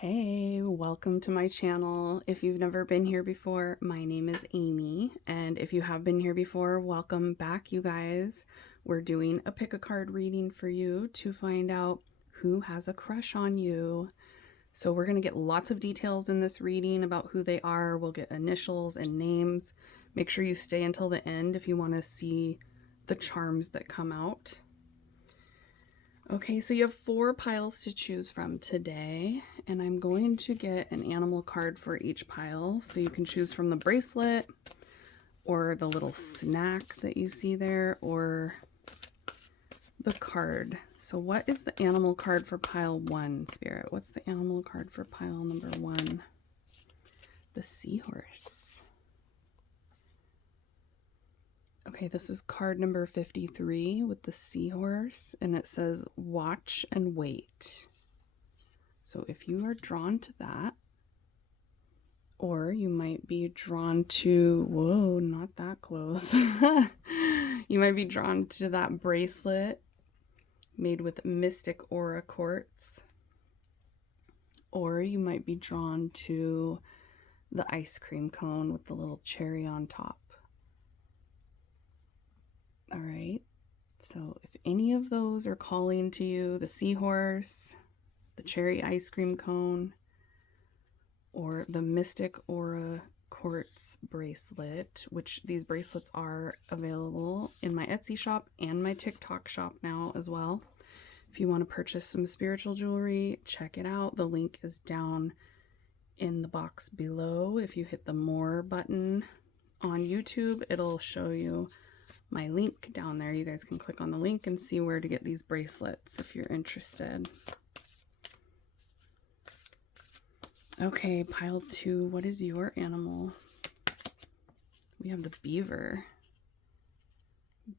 Hey, welcome to my channel. If you've never been here before, my name is Amy, and if you have been here before, welcome back, you guys. We're doing a pick a card reading for you to find out who has a crush on you. So we're going to get lots of details in this reading about who they are. We'll get initials and names. Make sure you stay until the end if you want to see the charms that come out. Okay, so you have 4 piles to choose from today, and I'm going to get an animal card for each pile. So you can choose from the bracelet or the little snack that you see there or the card. So what is the animal card for pile 1, Spirit? What's the animal card for pile number 1? The seahorse. Okay, this is card number 53 with the seahorse, and it says watch and wait. So if you are drawn to that, or you might be drawn to, whoa, not that close. You might be drawn to that bracelet made with mystic aura quartz, or you might be drawn to the ice cream cone with the little cherry on top. All right, so if any of those are calling to you, the seahorse, the cherry ice cream cone, or the mystic aura quartz bracelet, which these bracelets are available in my Etsy shop and my TikTok shop now as well. If you want to purchase some spiritual jewelry, check it out. The link is down in the box below. If you hit the more button on YouTube, it'll show you my link down there. You guys can click on the link and see where to get these bracelets if you're interested. Okay, pile 2, what is your animal? We have the beaver.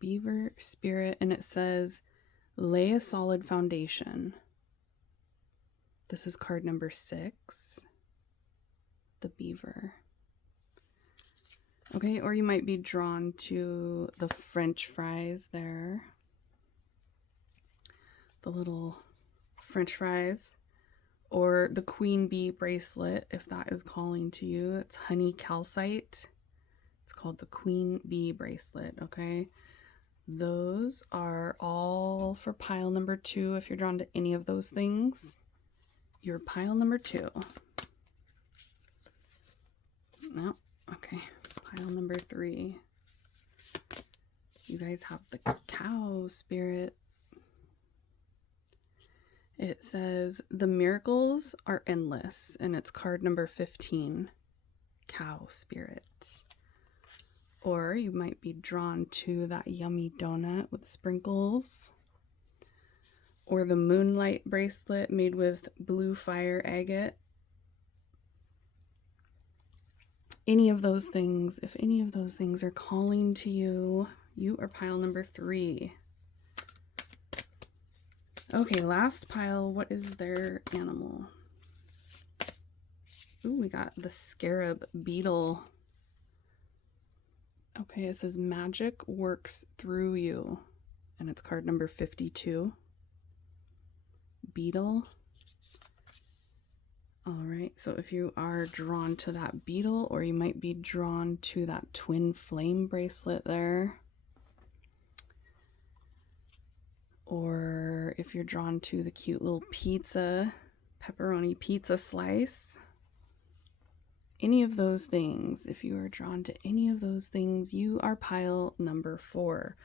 Beaver spirit, and it says lay a solid foundation. This is card number 6. The beaver. Okay, or you might be drawn to the French fries there. The little French fries. Or the queen bee bracelet, if that is calling to you. It's honey calcite. It's called the queen bee bracelet, okay? Those are all for pile number 2. If you're drawn to any of those things, you're pile number 2. No, okay. Pile number 3. You guys have the cow spirit. It says the miracles are endless, and it's card number 15. Cow spirit. Or you might be drawn to that yummy donut with sprinkles. Or the moonlight bracelet made with blue fire agate. Any of those things, if any of those things are calling to you, you are pile number 3. Okay, last pile, what is their animal? Ooh, we got the scarab beetle. Okay, it says magic works through you, and it's card number 52. Beetle. All right, so if you are drawn to that beetle, or you might be drawn to that twin flame bracelet there, or if you're drawn to the cute little pizza, pepperoni pizza slice, any of those things, if you are drawn to any of those things, you are pile number 4.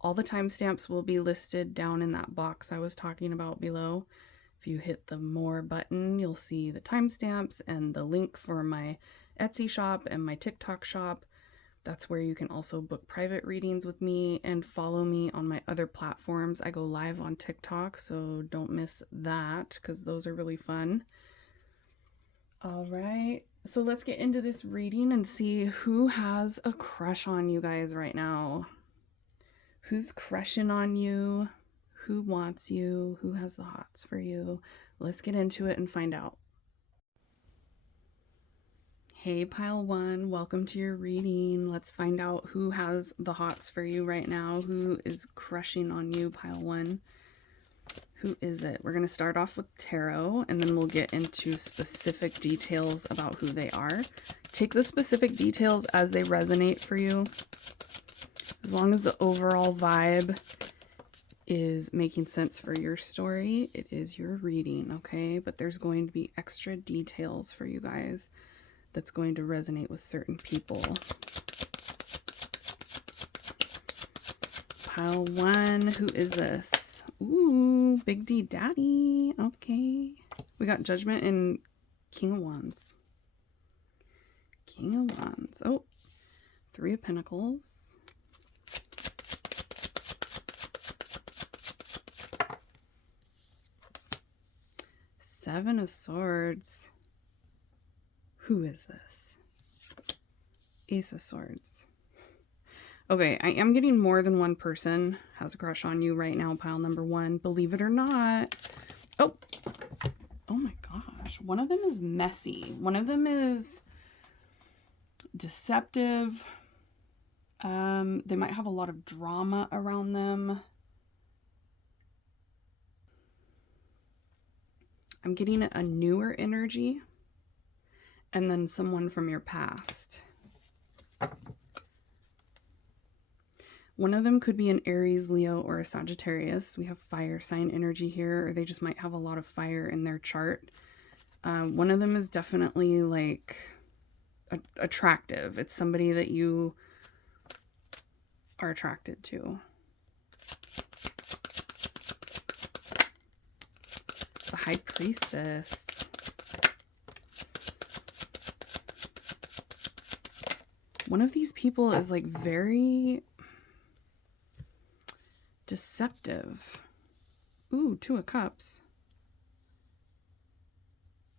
All the timestamps will be listed down in that box I was talking about below. If you hit the more button, you'll see the timestamps and the link for my Etsy shop and my TikTok shop. That's where you can also book private readings with me and follow me on my other platforms. I go live on TikTok, so don't miss that because those are really fun. All right, so let's get into this reading and see who has a crush on you guys right now. Who's crushing on you? Who wants you? Who has the hots for you? Let's get into it and find out. Hey, pile 1, welcome to your reading. Let's find out who has the hots for you right now. Who is crushing on you, pile 1? Who is it? We're going to start off with tarot, and then we'll get into specific details about who they are. Take the specific details as they resonate for you. As long as the overall vibe is making sense for your story, it is your reading, okay? But there's going to be extra details for you guys that's going to resonate with certain people. Pile 1, who is this? Ooh, Big D Daddy. Okay. We got Judgment and King of Wands. King of Wands. Oh, 3 of Pentacles. Seven of Swords. Who is this? Ace of Swords. Okay, I am getting more than one person has a crush on you right now, pile number 1. Believe it or not. Oh my gosh. One of them is messy. One of them is deceptive. They might have a lot of drama around them. I'm getting a newer energy, and then someone from your past. One of them could be an Aries, Leo, or a Sagittarius. We have fire sign energy here, or they just might have a lot of fire in their chart. One of them is definitely like attractive. It's somebody that you are attracted to. The High Priestess. One of these people is like very deceptive. Ooh, 2 of Cups.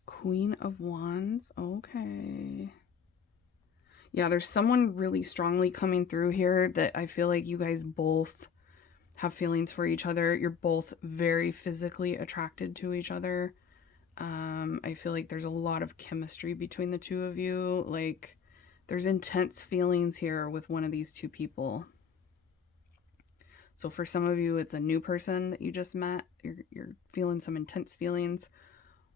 Queen of Wands. Okay. Yeah, there's someone really strongly coming through here that I feel like you guys both have feelings for each other. You're both very physically attracted to each other. I feel like there's a lot of chemistry between the two of you. Like, there's intense feelings here with one of these 2 people. So for some of you, it's a new person that you just met. You're feeling some intense feelings.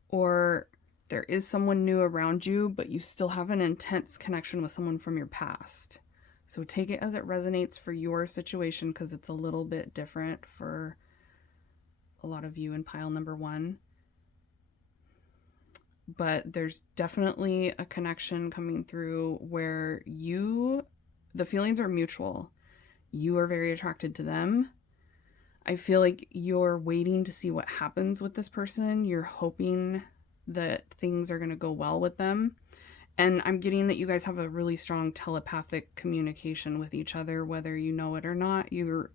Or there is someone new around you, but you still have an intense connection with someone from your past. So take it as it resonates for your situation, because it's a little bit different for a lot of you in pile number 1. But there's definitely a connection coming through where the feelings are mutual. You are very attracted to them. I feel like you're waiting to see what happens with this person. You're hoping that things are going to go well with them. And I'm getting that you guys have a really strong telepathic communication with each other, whether you know it or not. You're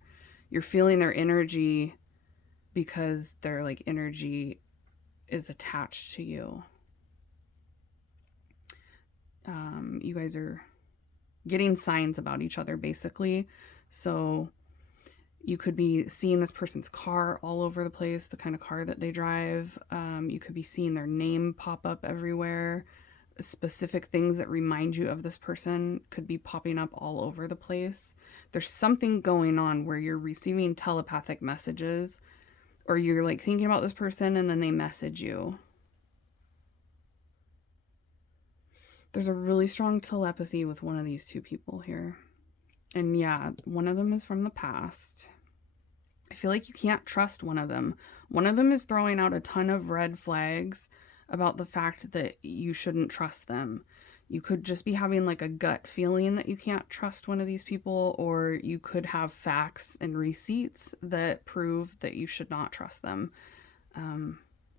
feeling their energy because their like energy is attached to you. You guys are getting signs about each other, basically. So you could be seeing this person's car all over the place, the kind of car that they drive. You could be seeing their name pop up everywhere. Specific things that remind you of this person could be popping up all over the place. There's something going on where you're receiving telepathic messages, or you're like thinking about this person and then they message you. There's a really strong telepathy with one of these 2 people here. And yeah, one of them is from the past. I feel like you can't trust one of them. One of them is throwing out a ton of red flags about the fact that you shouldn't trust them. You could just be having like a gut feeling that you can't trust one of these people, or you could have facts and receipts that prove that you should not trust them.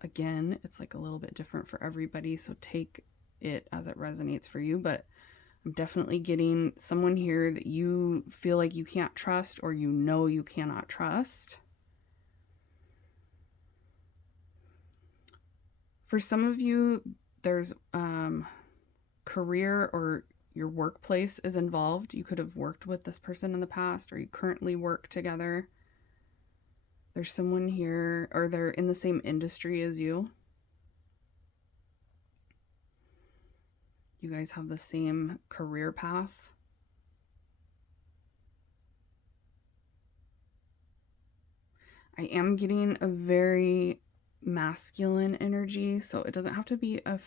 Again, it's like a little bit different for everybody, so take it as it resonates for you. But I'm definitely getting someone here that you feel like you can't trust, or you know you cannot trust. For some of you, there's career or your workplace is involved. You could have worked with this person in the past, or you currently work together. There's someone here, or they're in the same industry as you. You guys have the same career path. I am getting a very masculine energy, so it doesn't have to be a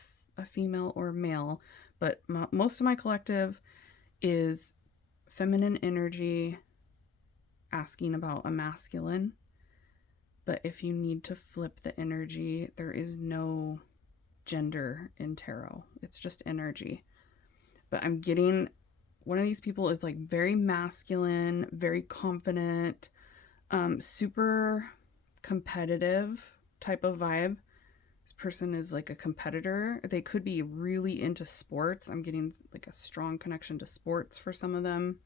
female or male, but most of my collective is feminine energy asking about a masculine. But if you need to flip the energy, there is no gender in tarot. It's just energy. But I'm getting one of these people is like very masculine, very confident, super competitive type of vibe. This person is like a competitor. They could be really into sports. I'm getting like a strong connection to sports for some of them.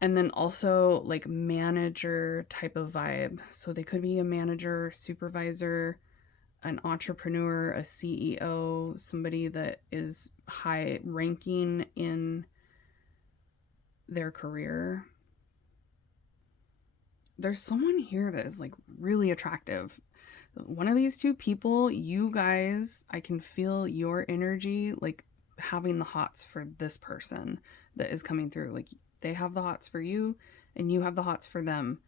And then also like manager type of vibe. So they could be a manager, supervisor, an entrepreneur, a CEO, somebody that is high ranking in their career. There's someone here that is like really attractive. One of these two people, you guys, I can feel your energy like having the hots for this person that is coming through. Like they have the hots for you and you have the hots for them.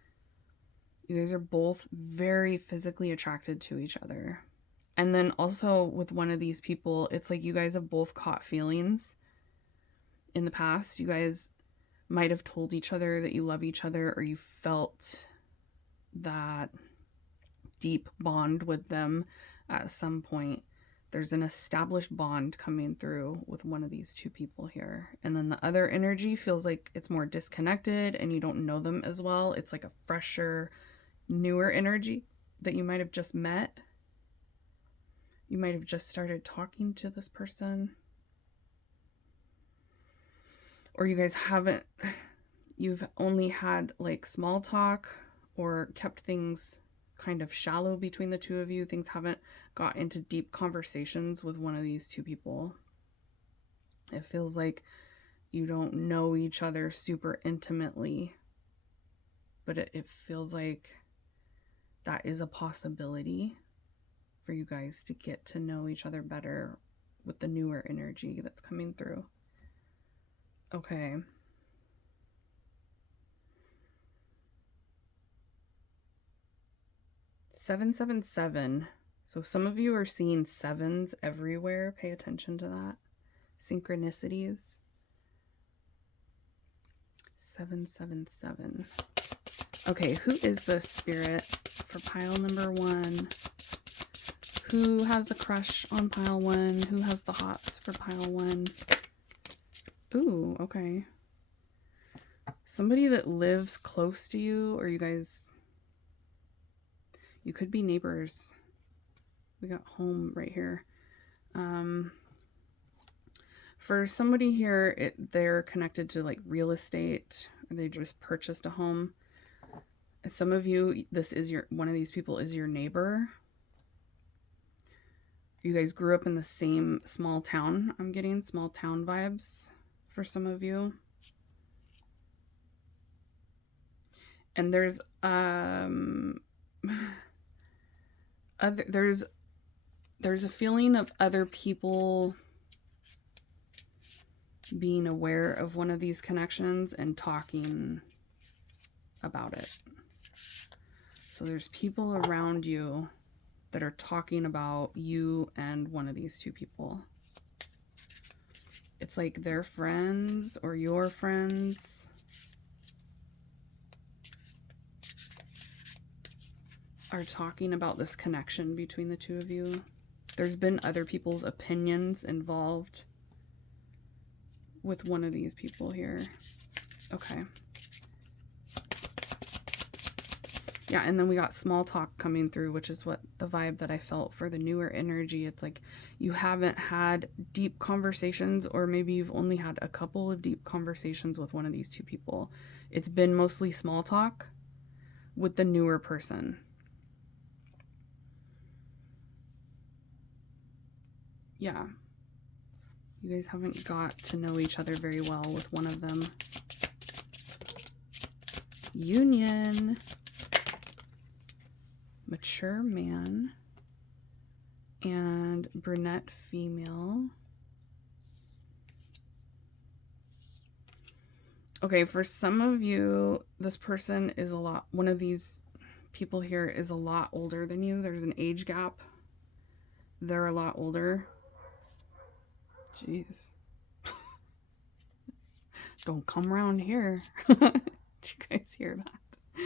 You guys are both very physically attracted to each other. And then also with one of these people, it's like you guys have both caught feelings in the past. You guys might have told each other that you love each other, or you felt that deep bond with them at some point. There's an established bond coming through with one of these two people here. And then the other energy feels like it's more disconnected and you don't know them as well. It's like a fresher, newer energy that you might have just met. You might have just started talking to this person. Or you guys haven't, you've only had like small talk or kept things kind of shallow between the two of you. Things haven't got into deep conversations with one of these two people. It feels like you don't know each other super intimately, but it feels like that is a possibility for you guys to get to know each other better with the newer energy that's coming through. Okay. Seven, 7. So some of you are seeing sevens everywhere. Pay attention to that. Synchronicities. 7. Okay, who is the spirit for pile number 1? Who has a crush on pile 1? Who has the hots for pile 1? Ooh, okay. Somebody that lives close to you, or you guys, you could be neighbors. We got home right here. For somebody here, they're connected to like real estate, or they just purchased a home. Some of you, this is one of these people is your neighbor. You guys grew up in the same small town. I'm getting small town vibes for some of you. And there's there's a feeling of other people being aware of one of these connections and talking about it. So there's people around you that are talking about you and one of these two people. It's like their friends or your friends. Are talking about this connection between the two of you. There's been other people's opinions involved with one of these people here. Okay. Yeah, and then we got small talk coming through, which is what the vibe that I felt for the newer energy. It's like you haven't had deep conversations, or maybe you've only had a couple of deep conversations with one of these two people. It's been mostly small talk with the newer person. Yeah. You guys haven't got to know each other very well with one of them. Union. Mature man. And brunette female. Okay, for some of you, this person is one of these people here is a lot older than you. There's an age gap. They're a lot older. Jeez. Don't come around here. Did you guys hear that?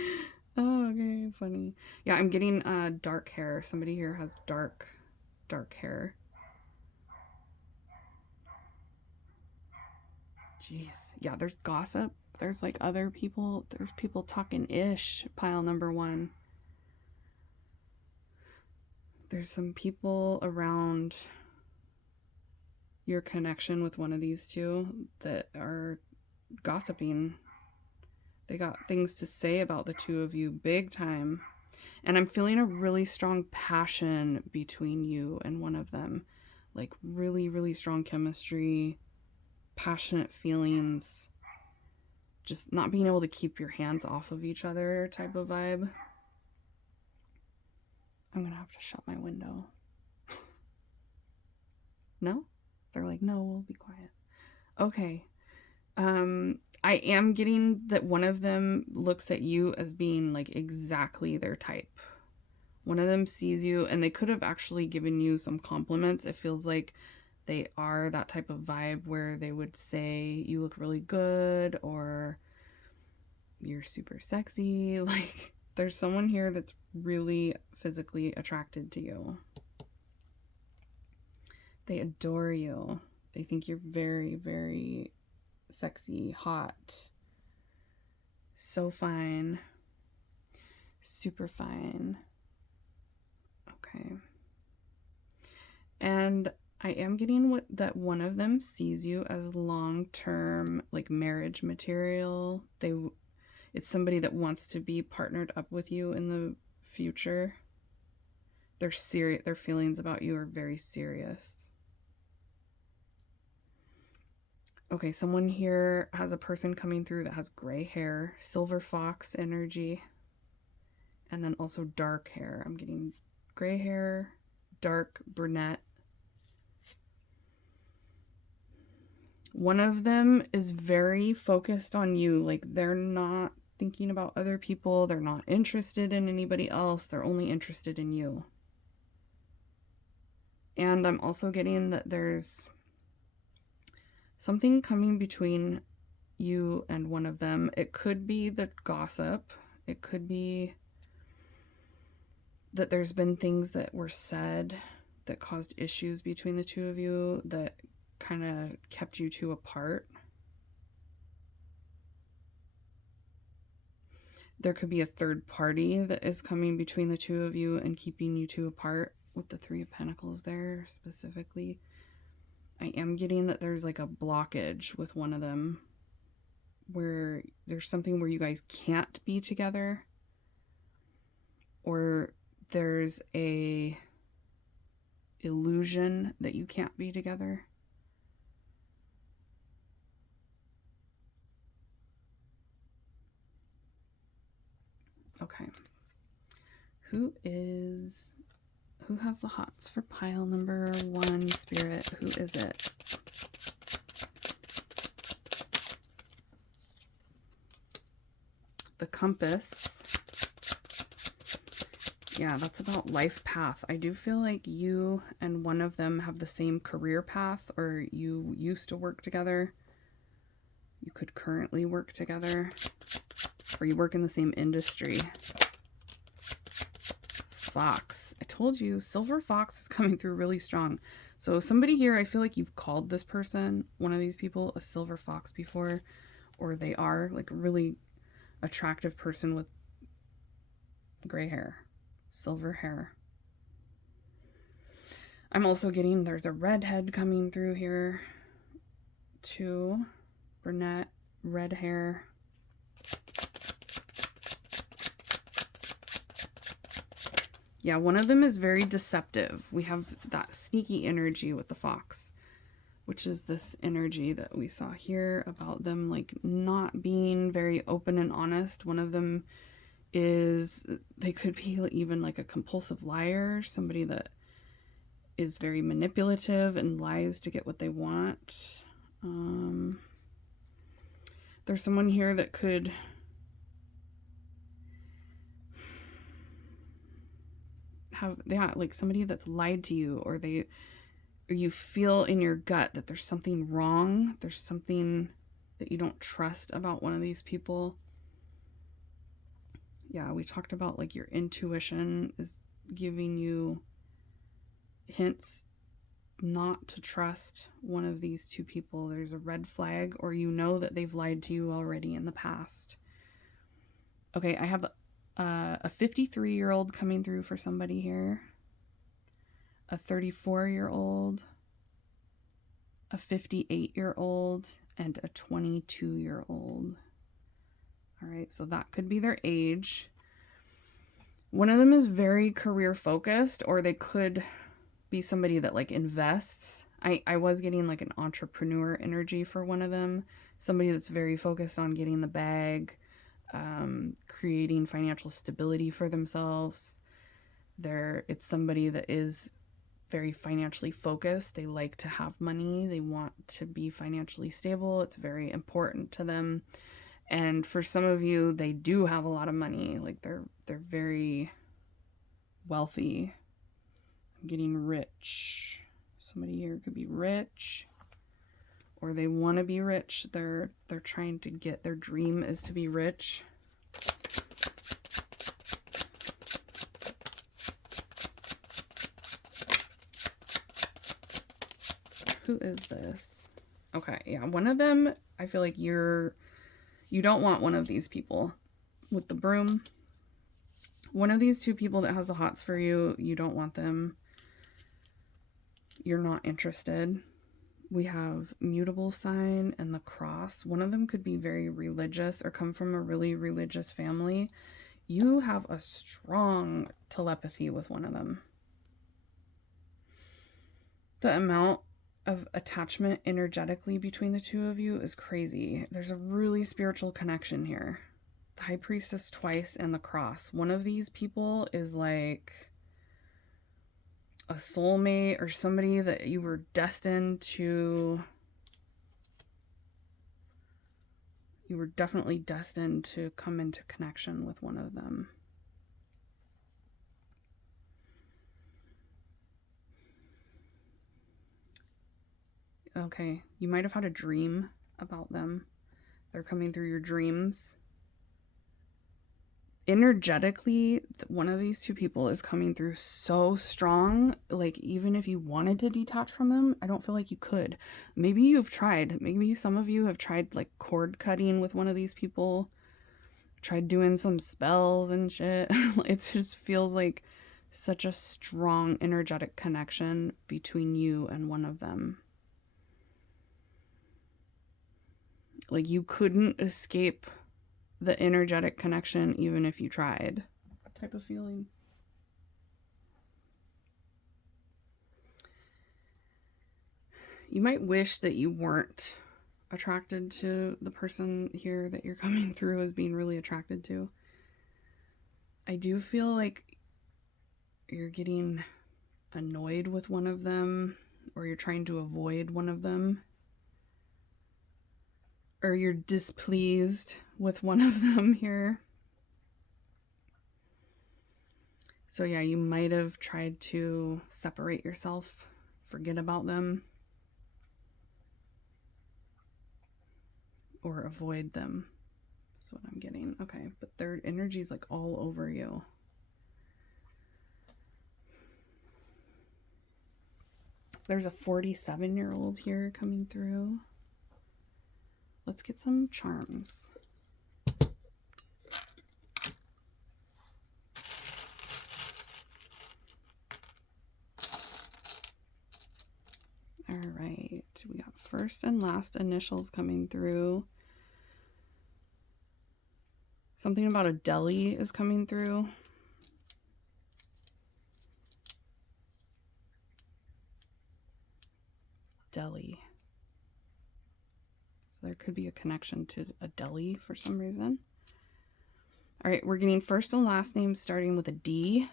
Oh, okay, funny. Yeah, I'm getting dark hair. Somebody here has dark hair. Jeez. Yeah, there's gossip. There's like other people. There's people talking ish. Pile number 1. There's some people around your connection with one of these two that are gossiping. They got things to say about the two of you big time. And I'm feeling a really strong passion between you and one of them. Like really, really strong chemistry, passionate feelings, just not being able to keep your hands off of each other type of vibe. I'm going to have to shut my window. No? They're like, no, we'll be quiet. Okay. I am getting that one of them looks at you as being like exactly their type. One of them sees you, and they could have actually given you some compliments. It feels like they are that type of vibe where they would say you look really good or you're super sexy. Like there's someone here that's really physically attracted to you. They adore you. They think you're very, very sexy, hot, so fine, super fine. Okay. And I am getting that one of them sees you as long-term, like marriage material. It's somebody that wants to be partnered up with you in the future. They're serious. Their feelings about you are very serious. Okay, someone here has a person coming through that has gray hair, silver fox energy, and then also dark hair. I'm getting gray hair, dark brunette. One of them is very focused on you. Like they're not thinking about other people. They're not interested in anybody else. They're only interested in you. And I'm also getting that there's something coming between you and one of them. It could be the gossip. It could be that there's been things that were said that caused issues between the two of you that kind of kept you two apart. There could be a third party that is coming between the two of you and keeping you two apart, with the 3 of Pentacles there specifically. I am getting that there's like a blockage with one of them where there's something where you guys can't be together, or there's a illusion that you can't be together. Okay. Who has the hots for pile number 1, Spirit? Who is it? The Compass. Yeah, that's about life path. I do feel like you and one of them have the same career path, or you used to work together. You could currently work together, or you work in the same industry. Fox. I told you, Silver Fox is coming through really strong. So somebody here, I feel like you've called this person, one of these people, a Silver Fox before, or they are like a really attractive person with gray hair, silver hair. I'm also getting there's a redhead coming through here too. Brunette, red hair. Yeah, one of them is very deceptive. We have that sneaky energy with the fox, which is this energy that we saw here about them like not being very open and honest. One of them is, they could be even like a compulsive liar, somebody that is very manipulative and lies to get what they want. There's someone here that could have, yeah, like somebody that's lied to you, or you feel in your gut that there's something wrong. There's something that you don't trust about one of these people. Yeah, we talked about like your intuition is giving you hints not to trust one of these two people. There's a red flag, or you know that they've lied to you already in the past. Okay, I have a 53-year-old coming through for somebody here, a 34-year-old, a 58-year-old, and a 22-year-old. All right, so that could be their age. One of them is very career focused, or they could be somebody that like invests. I was getting like an entrepreneur energy for one of them, somebody that's very focused on getting the bag, creating financial stability for themselves. It's somebody that is very financially focused. They like to have money. They want to be financially stable. It's very important to them. And for some of you, they do have a lot of money. Like they're very wealthy. I'm getting rich. Somebody here could be rich, or they want to be rich. They're trying to get, their dream is to be rich. Who is this? Okay, yeah, one of them, I feel like you don't want one of these people with the broom. One of these two people that has the hots for you, you don't want them. You're not interested. We have mutable sign and the cross. One of them could be very religious or come from a really religious family. You have a strong telepathy with one of them. The amount of attachment energetically between the two of you is crazy. There's a really spiritual connection here. The High Priestess twice and the cross. One of these people is like a soulmate or somebody that you were destined to. You were definitely destined to come into connection with one of them. Okay, you might have had a dream about them. They're coming through your dreams. Energetically, one of these two people is coming through so strong. Like, even if you wanted to detach from them, I don't feel like you could. Maybe you've tried. Maybe some of you have tried like cord cutting with one of these people. Tried doing some spells and shit. It just feels like such a strong energetic connection between you and one of them. Like, you couldn't escape the energetic connection even if you tried, type of feeling. You might wish that you weren't attracted to the person here that you're coming through as being really attracted to. I do feel like you're getting annoyed with one of them, or you're trying to avoid one of them, or you're displeased with one of them here. So yeah, you might have tried to separate yourself, forget about them, or avoid them. That's what I'm getting. Okay, but their energy is like all over you. There's a 47-year-old here coming through. Let's get some charms. All right, we got first and last initials coming through. Something about a deli is coming through. Deli. So there could be a connection to a deli for some reason. All right, we're getting first and last names starting with a D.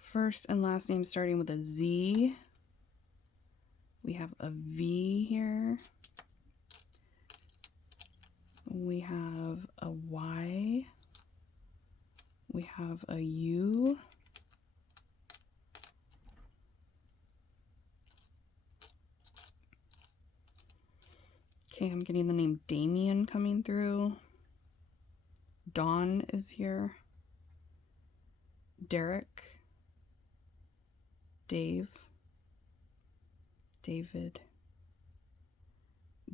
First and last name starting with a Z. We have a V here. We have a Y. We have a U. Okay, I'm getting the name Damien coming through. Dawn is here. Derek. Dave. David.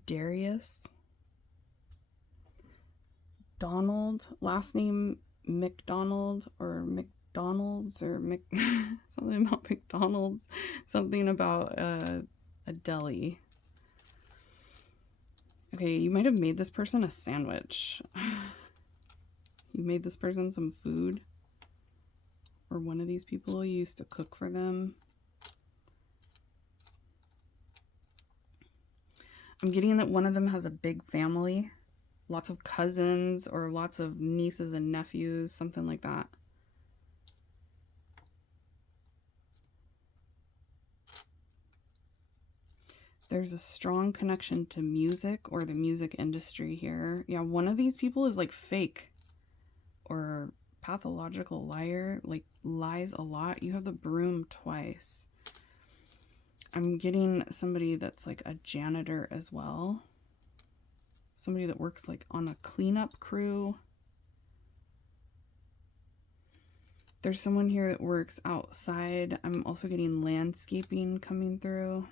Darius. Donald. Last name McDonald or McDonald's or something about McDonald's. Something about a deli. Okay, you might have made this person a sandwich. You made this person some food. Or one of these people you used to cook for them. I'm getting that one of them has a big family. Lots of cousins or lots of nieces and nephews, something like that. There's a strong connection to music or the music industry here. Yeah, one of these people is like fake or pathological liar, like lies a lot. You have the broom twice. I'm getting somebody that's like a janitor as well. Somebody that works like on a cleanup crew. There's someone here that works outside. I'm also getting landscaping coming through.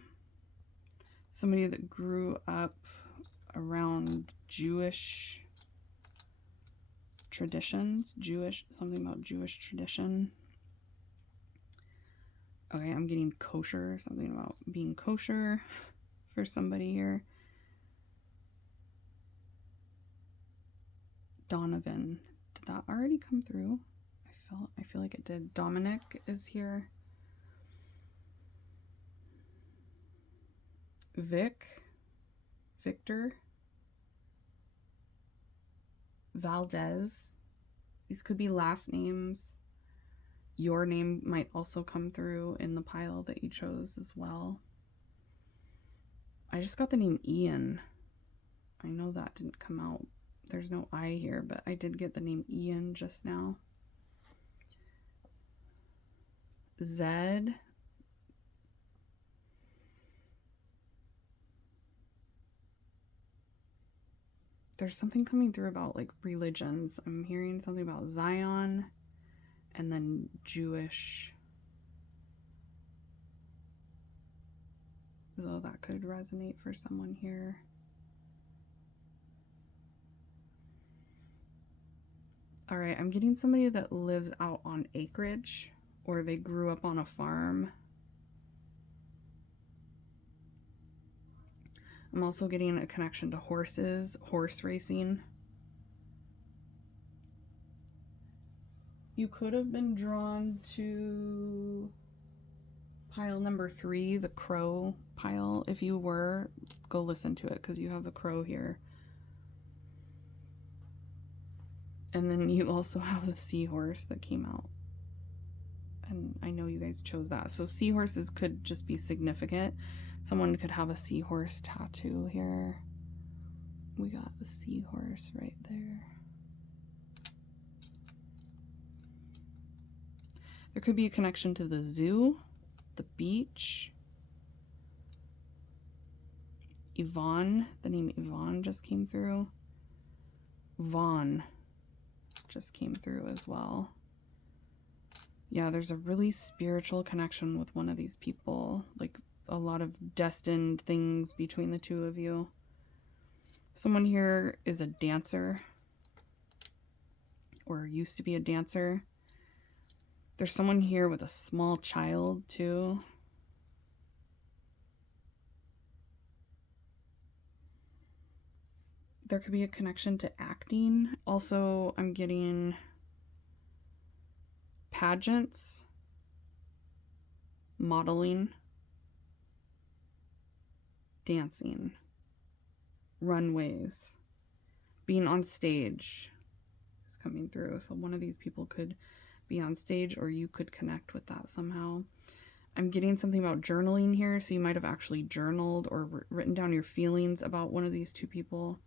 Somebody that grew up around Jewish traditions. Something about Jewish tradition. Okay, I'm getting kosher. Something about being kosher for somebody here. Donovan. Did that already come through? I feel like it did. Dominic is here. Victor. Valdez. These could be last names. Your name might also come through in the pile that you chose as well. I just got the name Ian. I know that didn't come out. There's no I here, but I did get the name Ian just now. Zed. There's something coming through about like religions. I'm hearing something about Zion and then Jewish. So that could resonate for someone here. All right, I'm getting somebody that lives out on acreage or they grew up on a farm. I'm also getting a connection to horses, horse racing. You could have been drawn to pile number 3, the crow pile. If you were, go listen to it because you have the crow here. And then you also have the seahorse that came out. And I know you guys chose that. So seahorses could just be significant. Someone could have a seahorse tattoo here. We got the seahorse right there. There could be a connection to the zoo, the beach. Yvonne, the name Yvonne just came through. Vaughn just came through as well. Yeah, there's a really spiritual connection with one of these people. Like a lot of destined things between the two of you. Someone here is a dancer or used to be a dancer. There's someone here with a small child too. There could be a connection to acting. Also, I'm getting pageants, modeling, dancing, runways, being on stage is coming through. So one of these people could be on stage or you could connect with that somehow. I'm getting something about journaling here. So you might have actually journaled or written down your feelings about one of these two people.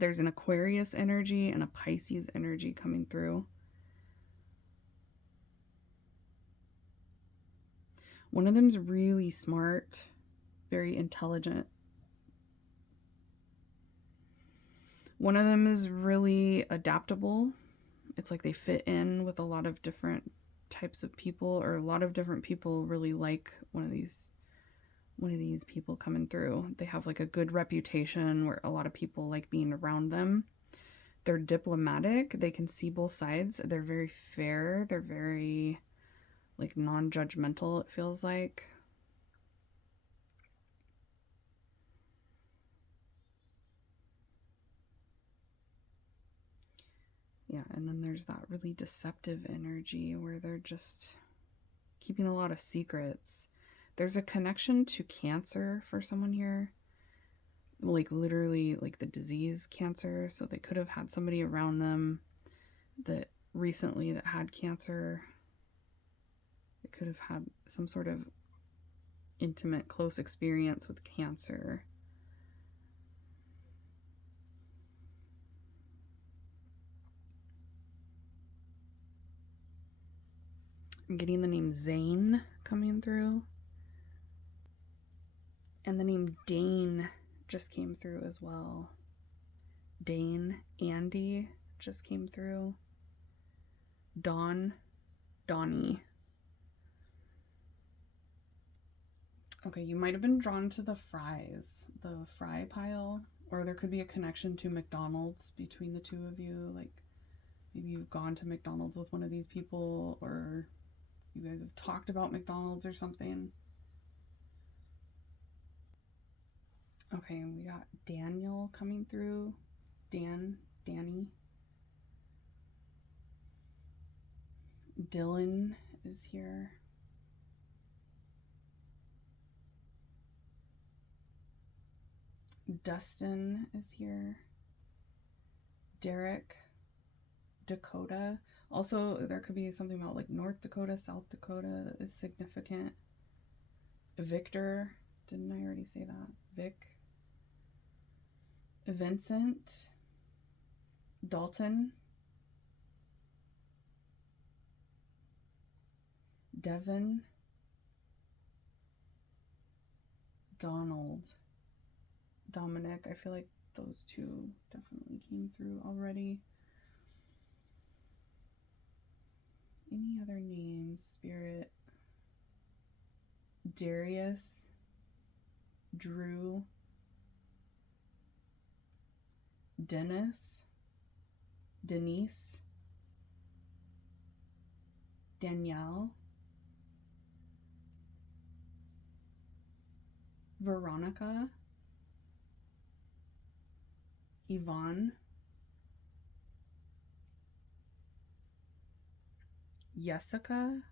There's an Aquarius energy and a Pisces energy coming through. One of them's really smart, very intelligent. One of them is really adaptable. It's like they fit in with a lot of different types of people, or a lot of different people really like one of these people coming through. They have like a good reputation where a lot of people like being around them. They're diplomatic. They can see both sides. They're very fair. They're very like non-judgmental, it feels like. Yeah, and then there's that really deceptive energy where they're just keeping a lot of secrets. There's a connection to cancer for someone here. Like literally like the disease cancer. So they could have had somebody around them that recently that had cancer. They could have had some sort of intimate, close experience with cancer. I'm getting the name Zane coming through. And the name Dane just came through as well. Dane, Andy just came through. Dawn, Donnie. Okay, you might have been drawn to the fry pile, or there could be a connection to McDonald's between the two of you. Like maybe you've gone to McDonald's with one of these people, or you guys have talked about McDonald's or something. Okay, we got Daniel coming through. Danny. Dylan is here. Dustin is here. Derek. Dakota. Also, there could be something about like North Dakota, South Dakota that is significant. Victor. Didn't I already say that? Vic. Vincent. Dalton. Devin. Donald. Dominic. I feel like those two definitely came through already. Any other names? Spirit. Darius. Drew. Dennis. Denise. Danielle. Veronica. Yvonne. Jessica.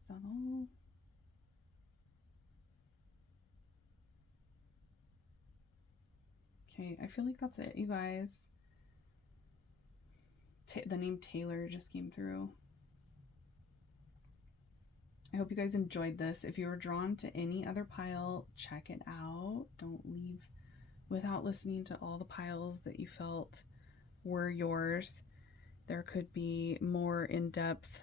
Is that all? Okay, I feel like that's it, you guys. The name Taylor just came through. I hope you guys enjoyed this. If you were drawn to any other pile, check it out. Don't leave without listening to all the piles that you felt were yours. There could be more in-depth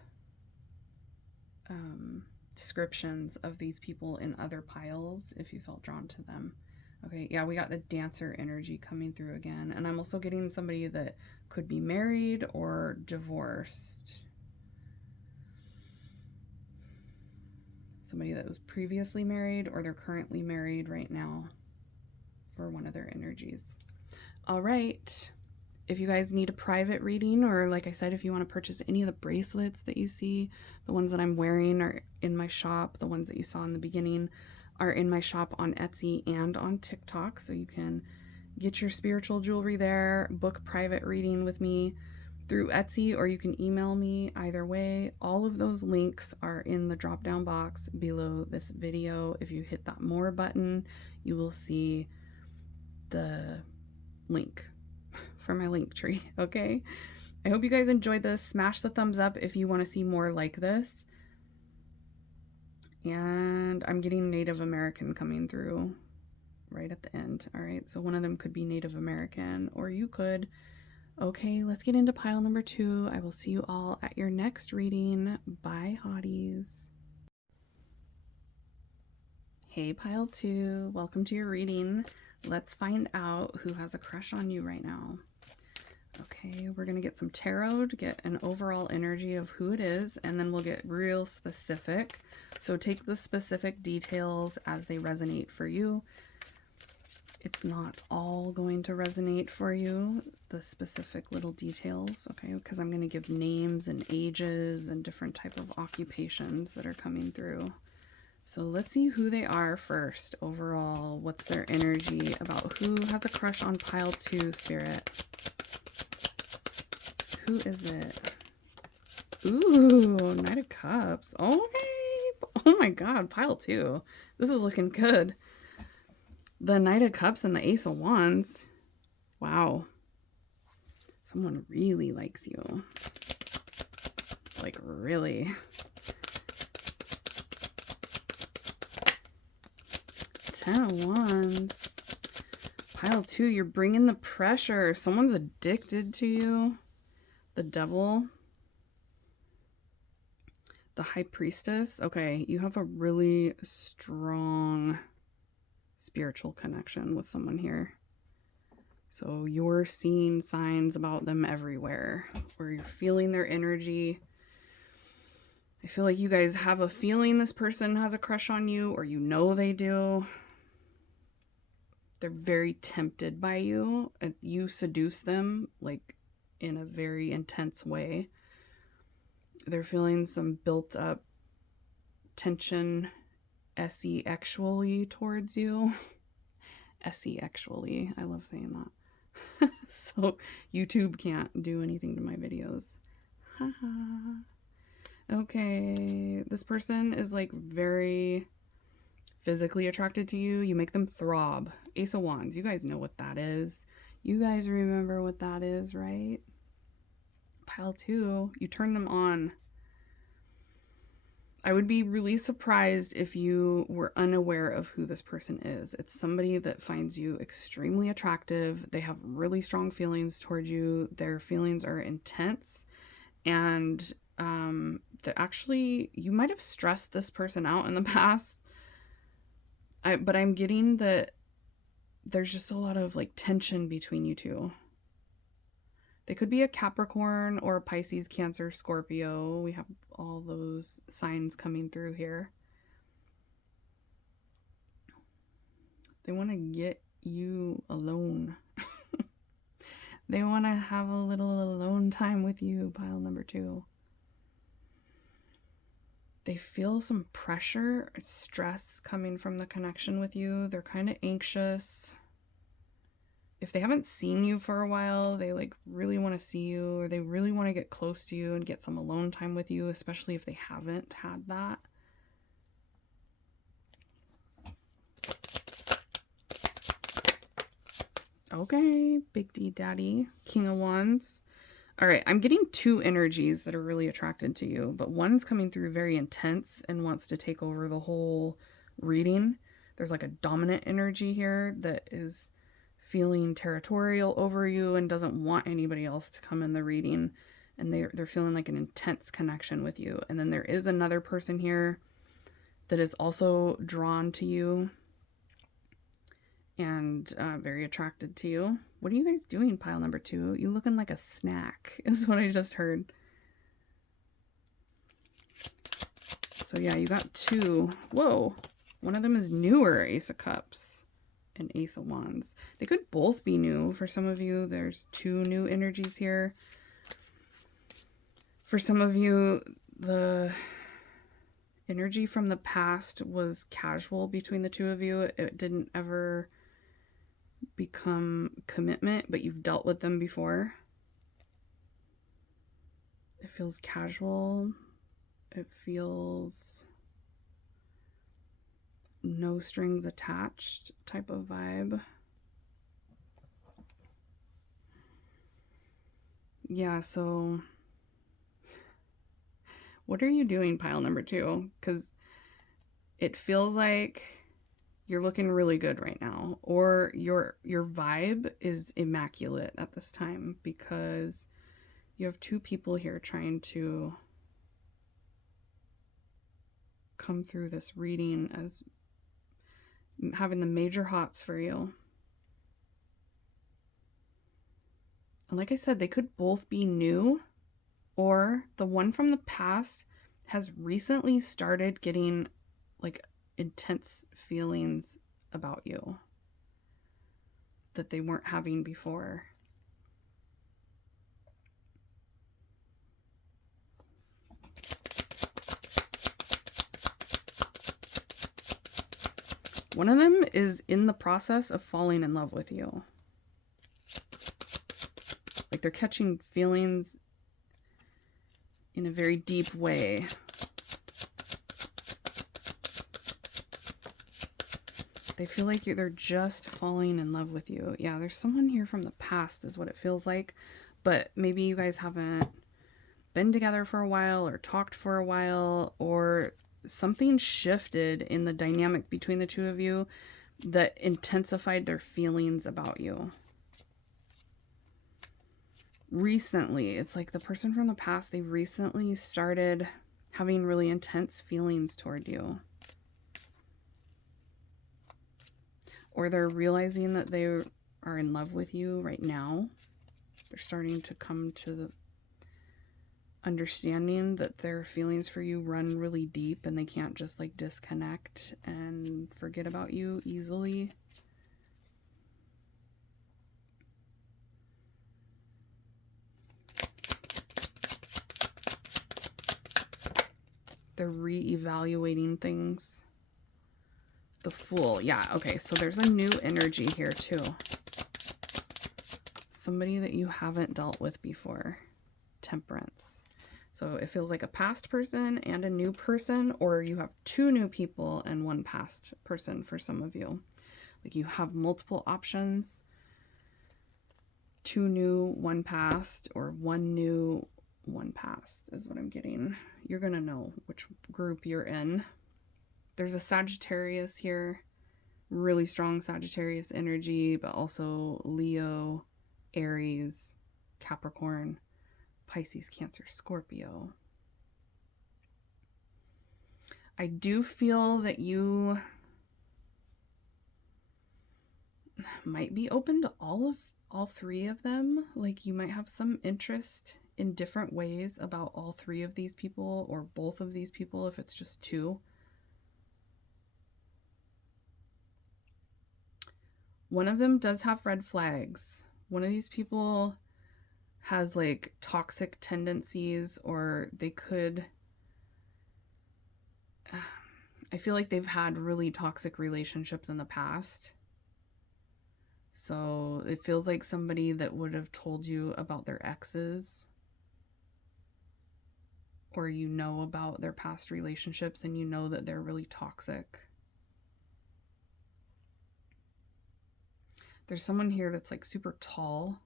descriptions of these people in other piles if you felt drawn to them. Okay, yeah, we got the Dancer energy coming through again. And I'm also getting somebody that could be married or divorced. Somebody that was previously married, or they're currently married right now for one of their energies. All right. If you guys need a private reading, or like I said, if you want to purchase any of the bracelets that you see, the ones that I'm wearing are in my shop. The ones that you saw in the beginning are in my shop on Etsy and on TikTok. So you can get your spiritual jewelry there, book private reading with me through Etsy, or you can email me. Either way, all of those links are in the drop down box below this video. If you hit that more button, you will see the link for my LinkTree. Okay, I hope you guys enjoyed this. Smash the thumbs up if you want to see more like this, And I'm getting Native American coming through right at the end. All right, so one of them could be Native American, or you could. Okay, let's get into pile number 2. I will see you all at your next reading. Bye, hotties. Hey, pile 2. Welcome to your reading. Let's find out who has a crush on you right now. Okay, we're going to get some tarot to get an overall energy of who it is, and then we'll get real specific. So take the specific details as they resonate for you. It's not all going to resonate for you, the specific little details, okay? Because I'm going to give names and ages and different type of occupations that are coming through. So let's see who they are first. Overall, what's their energy about who has a crush on pile 2, Spirit? Who is it? Ooh, Knight of Cups. Okay. Oh my God, pile 2. This is looking good. The Knight of Cups and the Ace of Wands. Wow. Someone really likes you. Like, really. 10 of Wands. Pile 2, you're bringing the pressure. Someone's addicted to you. The Devil. The High Priestess. Okay, you have a really strong spiritual connection with someone here. So you're seeing signs about them everywhere, or you're feeling their energy. I feel like you guys have a feeling this person has a crush on you, or you know they do. They're very tempted by you. You seduce them like in a very intense way. They're feeling some built up tension, SE-actually towards you. SE-actually, I love saying that. So YouTube can't do anything to my videos. Haha. Okay, this person is like very physically attracted to you. You make them throb. Ace of Wands, you guys know what that is. You guys remember what that is, right? Pile 2, you turn them on. I would be really surprised if you were unaware of who this person is. It's somebody that finds you extremely attractive. They have really strong feelings toward you. Their feelings are intense. And actually, you might have stressed this person out in the past. But I'm getting that there's just a lot of like tension between you two. They could be a Capricorn or a Pisces, Cancer, Scorpio. We have all those signs coming through here. They want to get you alone. They want to have a little alone time with you, pile number 2. They feel some pressure, stress coming from the connection with you. They're kind of anxious. If they haven't seen you for a while, they like really want to see you, or they really want to get close to you and get some alone time with you, especially if they haven't had that. Okay, Big D Daddy, King of Wands. All right, I'm getting 2 energies that are really attracted to you, but one's coming through very intense and wants to take over the whole reading. There's like a dominant energy here that is feeling territorial over you and doesn't want anybody else to come in the reading, and they're feeling like an intense connection with you. And then there is another person here that is also drawn to you and very attracted to you. What are you guys doing, pile number 2? You looking like a snack is what I just heard. So yeah, you got 2. Whoa, one of them is newer, Ace of Cups and Ace of Wands. They could both be new. For some of you, there's 2 new energies here. For some of you, the energy from the past was casual between the 2 of you. It didn't ever become commitment, but you've dealt with them before. It feels casual. It feels no strings attached type of vibe. Yeah, so what are you doing, pile number 2? Because It feels like you're looking really good right now, or your vibe is immaculate at this time, because you have two people here trying to come through this reading as having the major hots for you. And like I said, they could both be new, or the one from the past has recently started getting like intense feelings about you that they weren't having before. One of them is in the process of falling in love with you. Like they're catching feelings in a very deep way. They feel like they're just falling in love with you. Yeah, there's someone here from the past is what it feels like. But maybe you guys haven't been together for a while or talked for a while, or something shifted in the dynamic between the two of you that intensified their feelings about you. Recently, it's like the person from the past, they recently started having really intense feelings toward you. Or they're realizing that they are in love with you right now. They're starting to come to the understanding that their feelings for you run really deep, and they can't just like disconnect and forget about you easily. They're reevaluating things. The Fool. Yeah, okay, so there's a new energy here too. Somebody that you haven't dealt with before. Temperance. So it feels like a past person and a new person, or you have two new people and one past person for some of you. Like you have multiple options. Two new, one past, or one new, one past is what I'm getting. You're going to know which group you're in. There's a Sagittarius here. Really strong Sagittarius energy, but also Leo, Aries, Capricorn, Pisces, Cancer, Scorpio. I do feel that you might be open to all three of them. Like you might have some interest in different ways about all three of these people, or both of these people if it's just two. One of them does have red flags. One of these people has like toxic tendencies, or they could, I feel like they've had really toxic relationships in the past. So it feels like somebody that would have told you about their exes, or you know about their past relationships and you know that they're really toxic. There's someone here that's like super tall.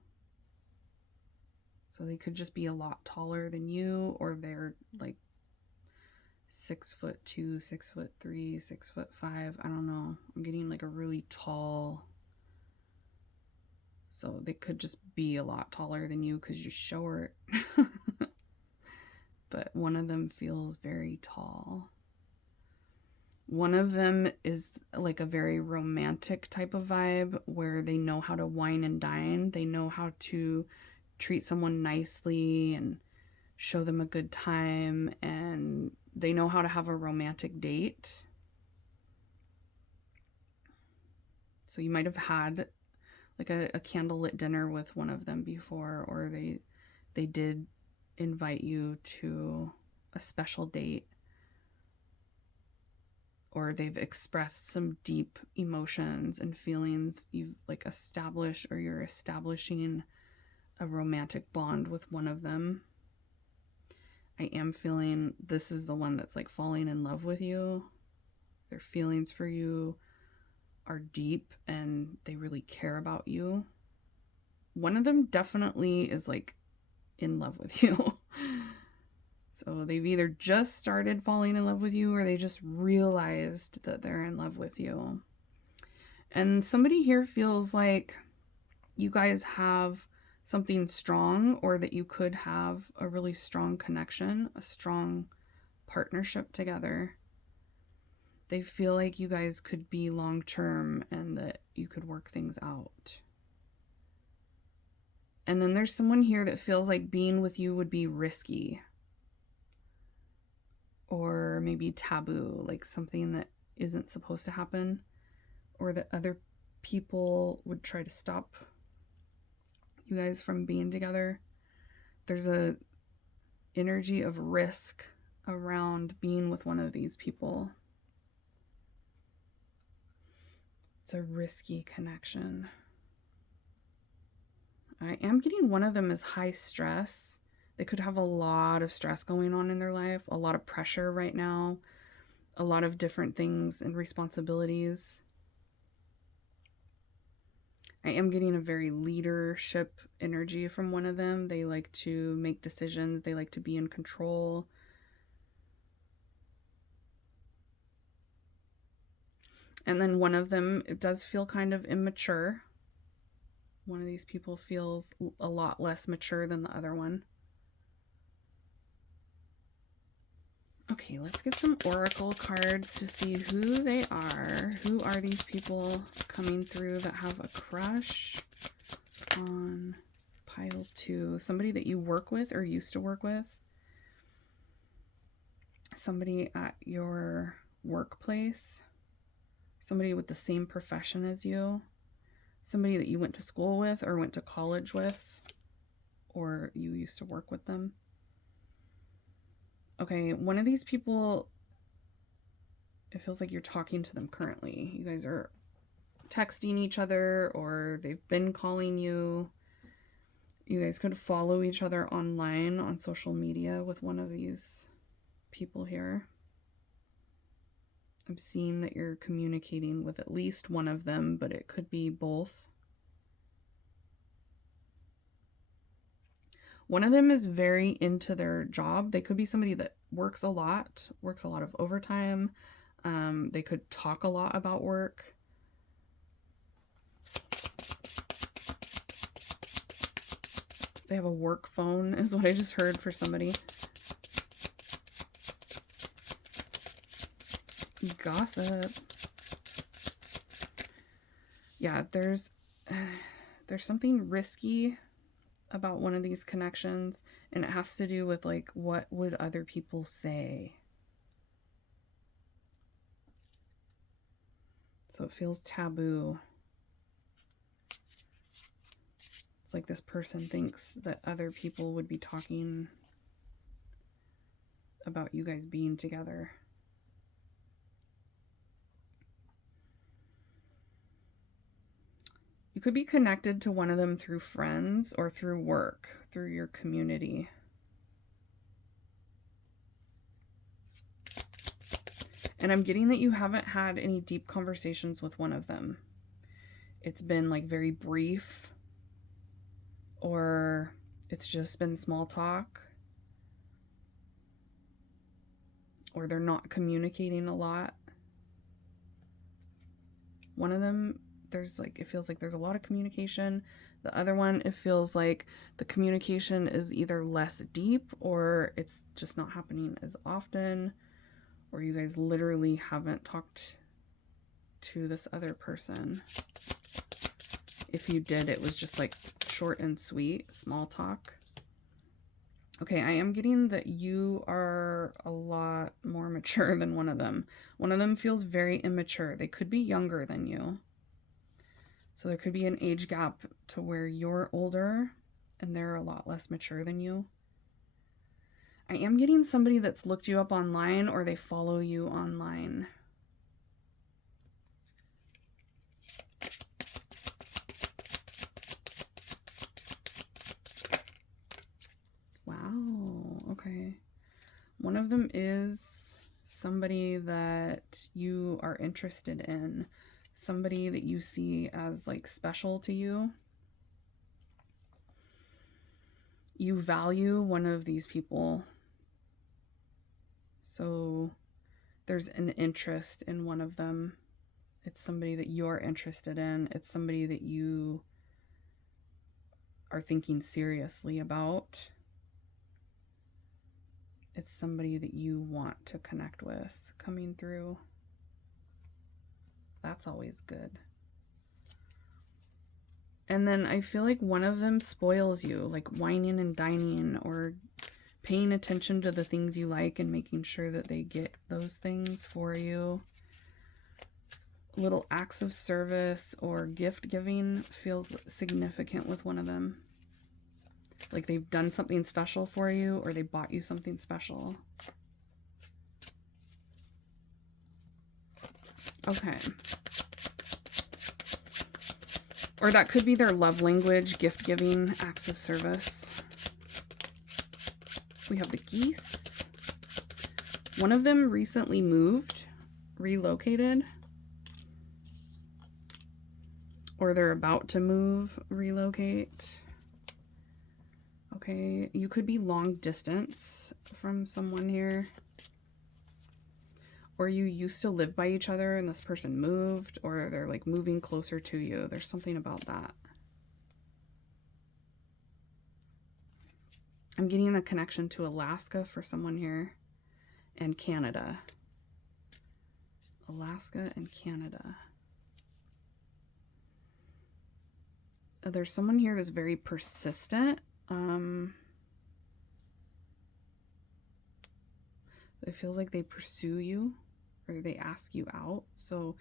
So they could just be a lot taller than you, or they're like 6'2", 6'3", 6'5". I don't know. I'm getting like a really tall. So they could just be a lot taller than you because you're short. But one of them feels very tall. One of them is like a very romantic type of vibe where they know how to wine and dine. They know how to treat someone nicely and show them a good time, and they know how to have a romantic date. So you might have had like a candlelit dinner with one of them before, or they did invite you to a special date, or they've expressed some deep emotions and feelings. You've like established, or you're establishing a romantic bond with one of them. I am feeling this is the one that's like falling in love with you. Their feelings for you are deep and they really care about you. One of them definitely is like in love with you. So they've either just started falling in love with you or they just realized that they're in love with you. And somebody here feels like you guys have something strong, or that you could have a really strong connection, a strong partnership together. They feel like you guys could be long term and that you could work things out. And then there's someone here that feels like being with you would be risky, or maybe taboo, like something that isn't supposed to happen, or that other people would try to stop you guys from being together. There's a energy of risk around being with one of these people. It's a risky connection. I am getting one of them is high stress. They could have a lot of stress going on in their life, a lot of pressure right now, a lot of different things and responsibilities. I am getting a very leadership energy from one of them. They like to make decisions. They like to be in control. And then one of them, it does feel kind of immature. One of these people feels a lot less mature than the other one. Okay, let's get some oracle cards to see who they are. Who are these people coming through that have a crush on pile 2? Somebody that you work with or used to work with. Somebody at your workplace. Somebody with the same profession as you. Somebody that you went to school with or went to college with, or you used to work with them. Okay, one of these people, it feels like you're talking to them currently. You guys are texting each other, or they've been calling you. You guys could follow each other online on social media with one of these people here. I'm seeing that you're communicating with at least one of them, but it could be both. One of them is very into their job. They could be somebody that works a lot of overtime. They could talk a lot about work. They have a work phone, is what I just heard for somebody. Gossip. Yeah, there's something risky about one of these connections, and it has to do with like, what would other people say? So it feels taboo. It's like this person thinks that other people would be talking about you guys being together. You could be connected to one of them through friends or through work, through your community. And I'm getting that you haven't had any deep conversations with one of them. It's been like very brief, or it's just been small talk, or they're not communicating a lot. One of them, it feels like there's a lot of communication. The other one, it feels like the communication is either less deep, or it's just not happening as often, or you guys literally haven't talked to this other person. If you did, it was just like short and sweet, small talk. Okay, I am getting that you are a lot more mature than one of them. One of them feels very immature. They could be younger than you. So there could be an age gap to where you're older and they're a lot less mature than you. I am getting somebody that's looked you up online, or they follow you online. Wow, okay. One of them is somebody that you are interested in, somebody that you see as like special to you. You value one of these people So there's an interest in one of them. It's somebody that you're interested in. It's somebody that you are thinking seriously about. It's somebody that you want to connect with coming through. That's always good. And then I feel like one of them spoils you, like whining and dining or paying attention to the things you like and making sure that they get those things for you. Little acts of service or gift giving feels significant with one of them. Like they've done something special for you or they bought you something special. Okay. Or that could be their love language, gift giving, acts of service. We have the geese. One of them recently moved, relocated, or they're about to move, relocate. Okay, you could be long distance from someone here. Or you used to live by each other and this person moved, or they're like moving closer to you. There's something about that. I'm getting a connection to Alaska for someone here and Canada. Alaska and Canada. There's someone here that's very persistent. It feels like they pursue you or they ask you out. So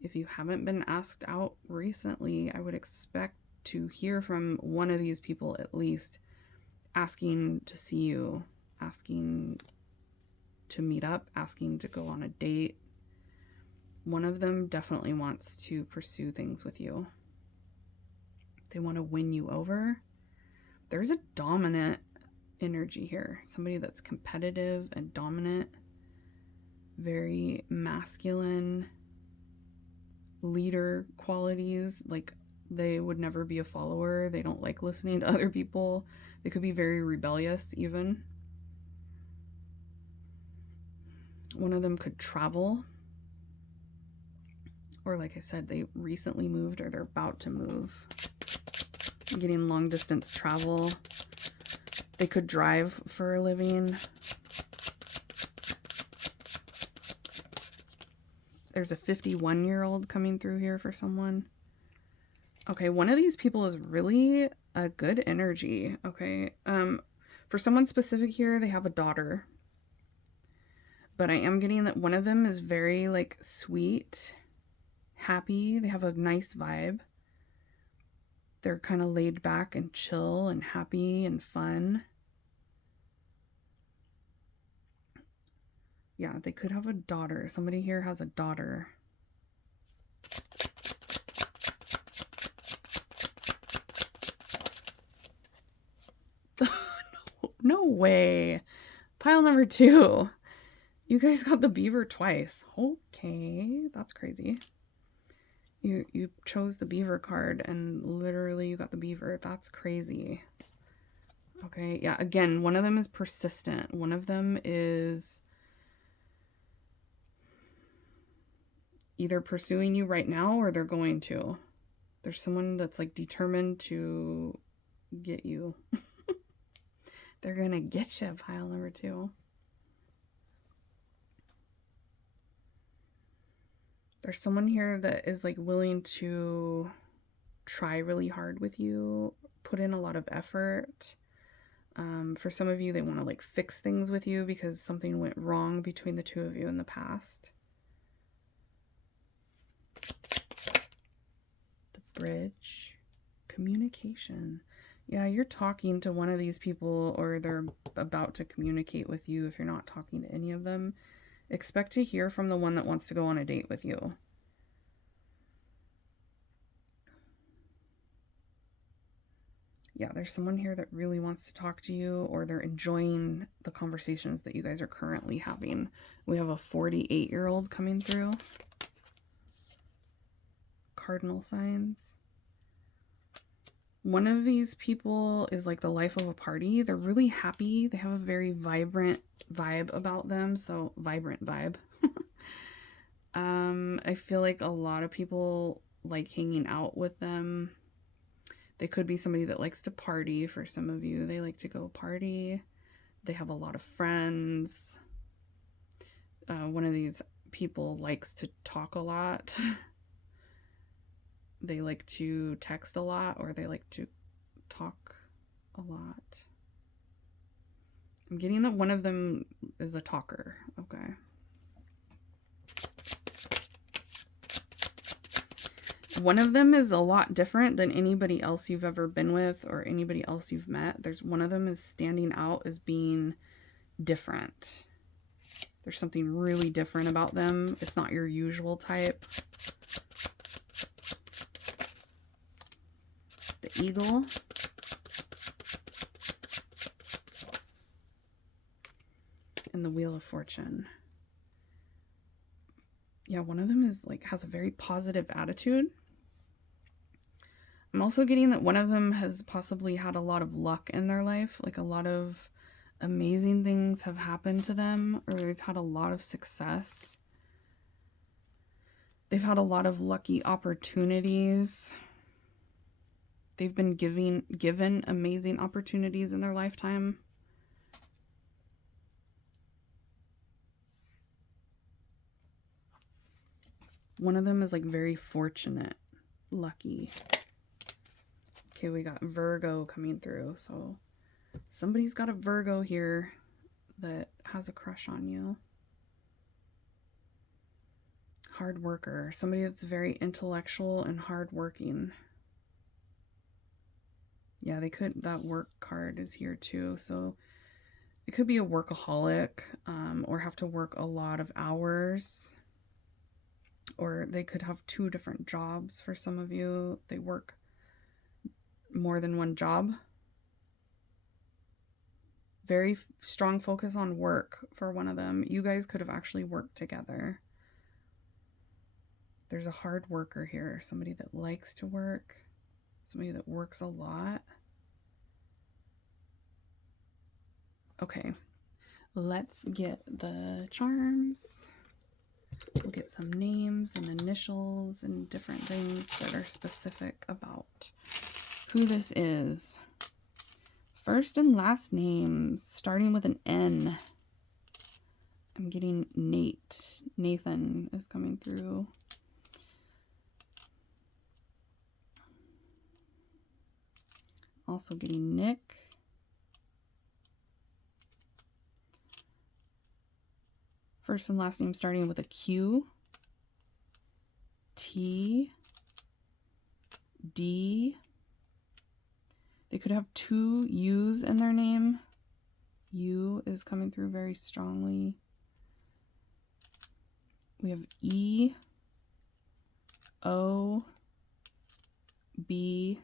if you haven't been asked out recently, I would expect to hear from one of these people at least asking to see you, asking to meet up, asking to go on a date. One of them definitely wants to pursue things with you. They want to win you over. There's a dominant energy here. Somebody that's competitive and dominant, very masculine, leader qualities. Like they would never be a follower. They don't like listening to other people. They could be very rebellious even. One of them could travel. Or like I said, they recently moved or they're about to move. I'm getting long distance travel. They could drive for a living. There's a 51-year-old coming through here for someone. Okay, one of these people is really a good energy. Okay, for someone specific here, they have a daughter. But I am getting that one of them is very like sweet, happy. They have a nice vibe. They're kind of laid back and chill and happy and fun. Yeah, they could have a daughter. Somebody here has a daughter. No way. Pile number 2. You guys got the beaver twice. Okay, that's crazy. You chose the beaver card and literally you got the beaver. That's crazy. Okay, yeah, again, one of them is persistent. One of them is either pursuing you right now or they're going to. There's someone that's like determined to get you. They're gonna get you, pile number 2. There's someone here that is like willing to try really hard with you, put in a lot of effort. For some of you, they want to like fix things with you because something went wrong between the two of you in the past. The bridge. Communication. Yeah, you're talking to one of these people or they're about to communicate with you if you're not talking to any of them. Expect to hear from the one that wants to go on a date with you. Yeah, there's someone here that really wants to talk to you or they're enjoying the conversations that you guys are currently having. We have a 48-year-old coming through. Cardinal signs. One of these people is like the life of a party. They're really happy. They have a very vibrant vibe about them. So vibrant vibe. I feel like a lot of people like hanging out with them. They could be somebody that likes to party. For some of you, they like to go party. They have a lot of friends. One of these people likes to talk a lot. They like to text a lot, or they like to talk a lot. I'm getting that one of them is a talker. Okay. One of them is a lot different than anybody else you've ever been with or anybody else you've met. There's one of them is standing out as being different. There's something really different about them. It's not your usual type. The eagle. And the Wheel of Fortune. Yeah, one of them is like has a very positive attitude. I'm also getting that one of them has possibly had a lot of luck in their life, like a lot of amazing things have happened to them, or they've had a lot of success. They've had a lot of lucky opportunities. They've been given amazing opportunities in their lifetime. One of them is like very fortunate, lucky. Okay, we got Virgo coming through. So somebody's got a Virgo here that has a crush on you. Hard worker. Somebody that's very intellectual and hardworking. Yeah, they could, that work card is here too. So it could be a workaholic, or have to work a lot of hours. Or they could have 2 different jobs for some of you. They work more than one job. Very strong focus on work for one of them. You guys could have actually worked together. There's a hard worker here. Somebody that likes to work. Somebody that works a lot. Okay. Let's get the charms. We'll get some names and initials and different things that are specific about who this is. First and last names, starting with an N. I'm getting Nate. Nathan is coming through. Also getting Nick. First and last name starting with a Q. T. D. They could have 2 U's in their name. U is coming through very strongly. We have E, O, B,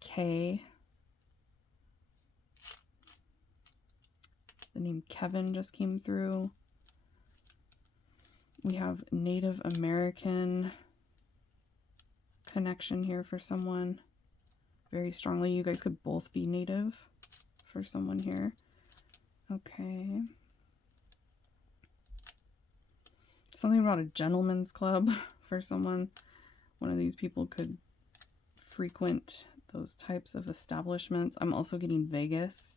K. The name Kevin just came through. We have Native American connection here for someone. Very strongly. You guys could both be Native for someone here. Okay. Something about a gentleman's club for someone. One of these people could frequent those types of establishments. I'm also getting Vegas.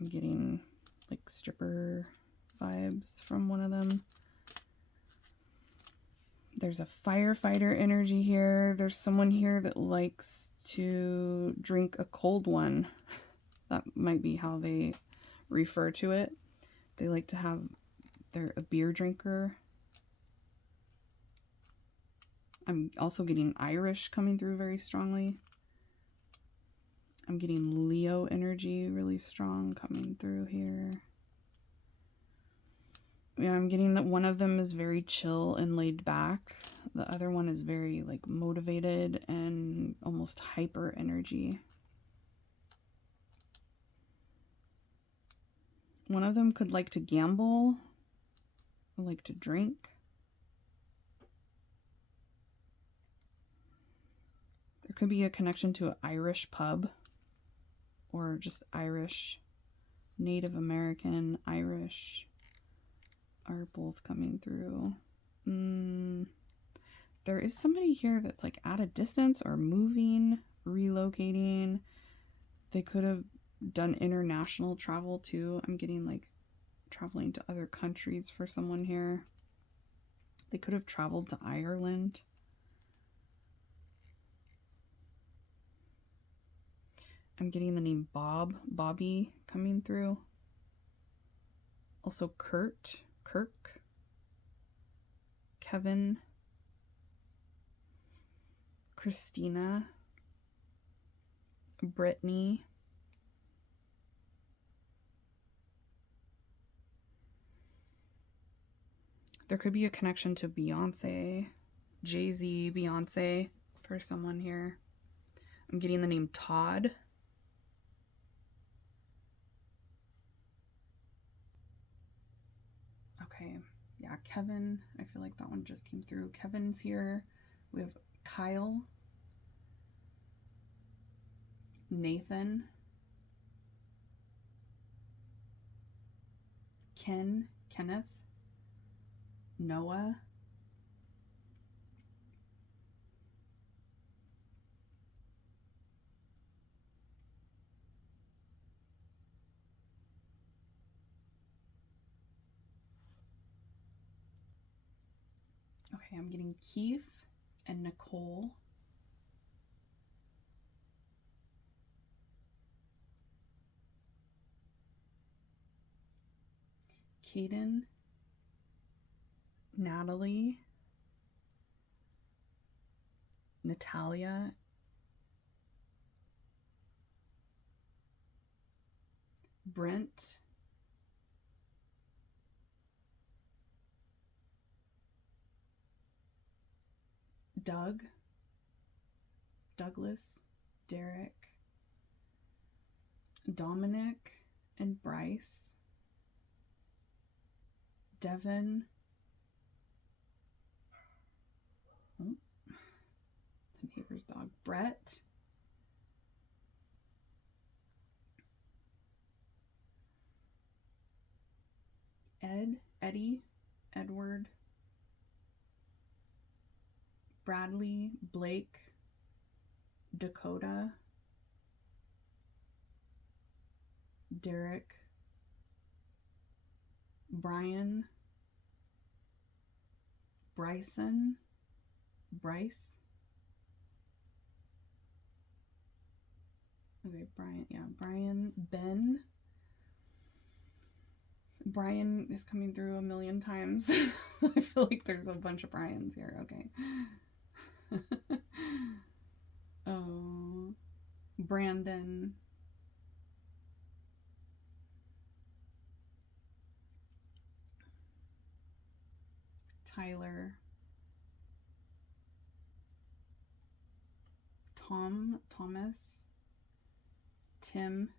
I'm getting like stripper vibes from one of them. There's a firefighter energy here. There's someone here that likes to drink a cold one. That might be how they refer to it. They like to have, they're a beer drinker. I'm also getting Irish coming through very strongly. I'm getting Leo energy really strong coming through here. Yeah, I'm getting that one of them is very chill and laid back. The other one is very like motivated and almost hyper energy. One of them could like to gamble, or like to drink. They're could be a connection to an Irish pub or just Irish, Native American, Irish are both coming through. There is somebody here that's like at a distance or moving, relocating. They could have done international travel too. I'm getting like traveling to other countries for someone here. They could have traveled to Ireland. I'm getting the name Bobby coming through. Also Kirk, Kevin, Christina, Brittany, there could be a connection to Beyonce, Jay-Z, Beyonce for someone here. I'm getting the name Todd. Okay, yeah, Kevin. I feel like that one just came through. Kevin's here. We have Kyle, Nathan, Kenneth, Noah, okay, I'm getting Keith and Nicole, Kaden, Natalie, Natalia, Brent, Douglas, Derek, Dominic and Bryce, Devin, the neighbor's dog, Brett, Eddie, Edward, Bradley, Blake, Dakota, Derek, Brian, Bryson, Bryce. Okay, Brian, yeah, Brian, Ben. Brian is coming through a million times. I feel like there's a bunch of Brians here. Okay. Oh, Brandon. Tyler. Thomas. Tim.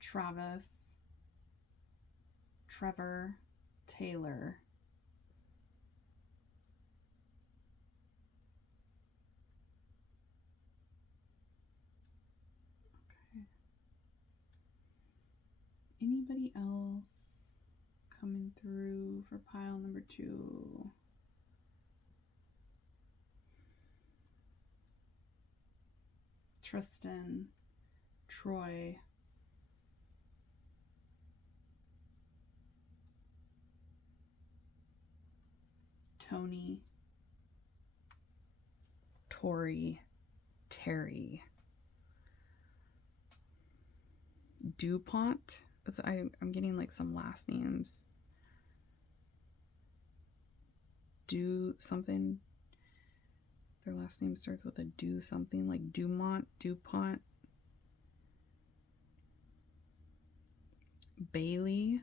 Travis. Trevor. Taylor. Okay. Anybody else coming through for pile number 2? Tristan, Troy, Tony, Tori, Terry, DuPont. I'm getting like some last names. Do something. Their last name starts with a do something, like Dumont, DuPont. Bailey.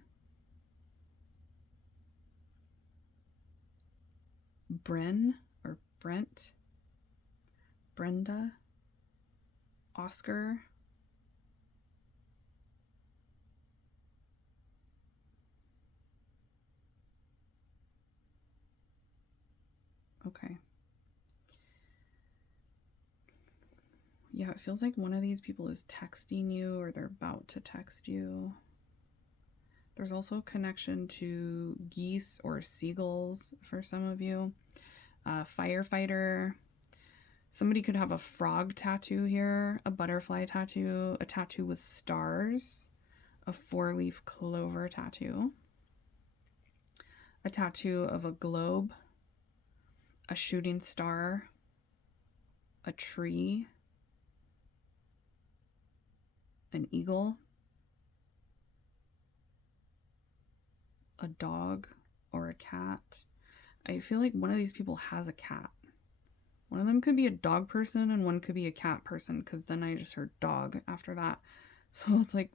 Brent. Brenda. Oscar. Okay. Yeah, it feels like one of these people is texting you or they're about to text you. There's also a connection to geese or seagulls for some of you. Firefighter. Somebody could have a frog tattoo here, a butterfly tattoo, a tattoo with stars, a 4-leaf clover tattoo, a tattoo of a globe, a shooting star, a tree, an eagle, a dog, or a cat. I feel like one of these people has a cat. One of them could be a dog person and one could be a cat person, because then I just heard dog after that. So it's like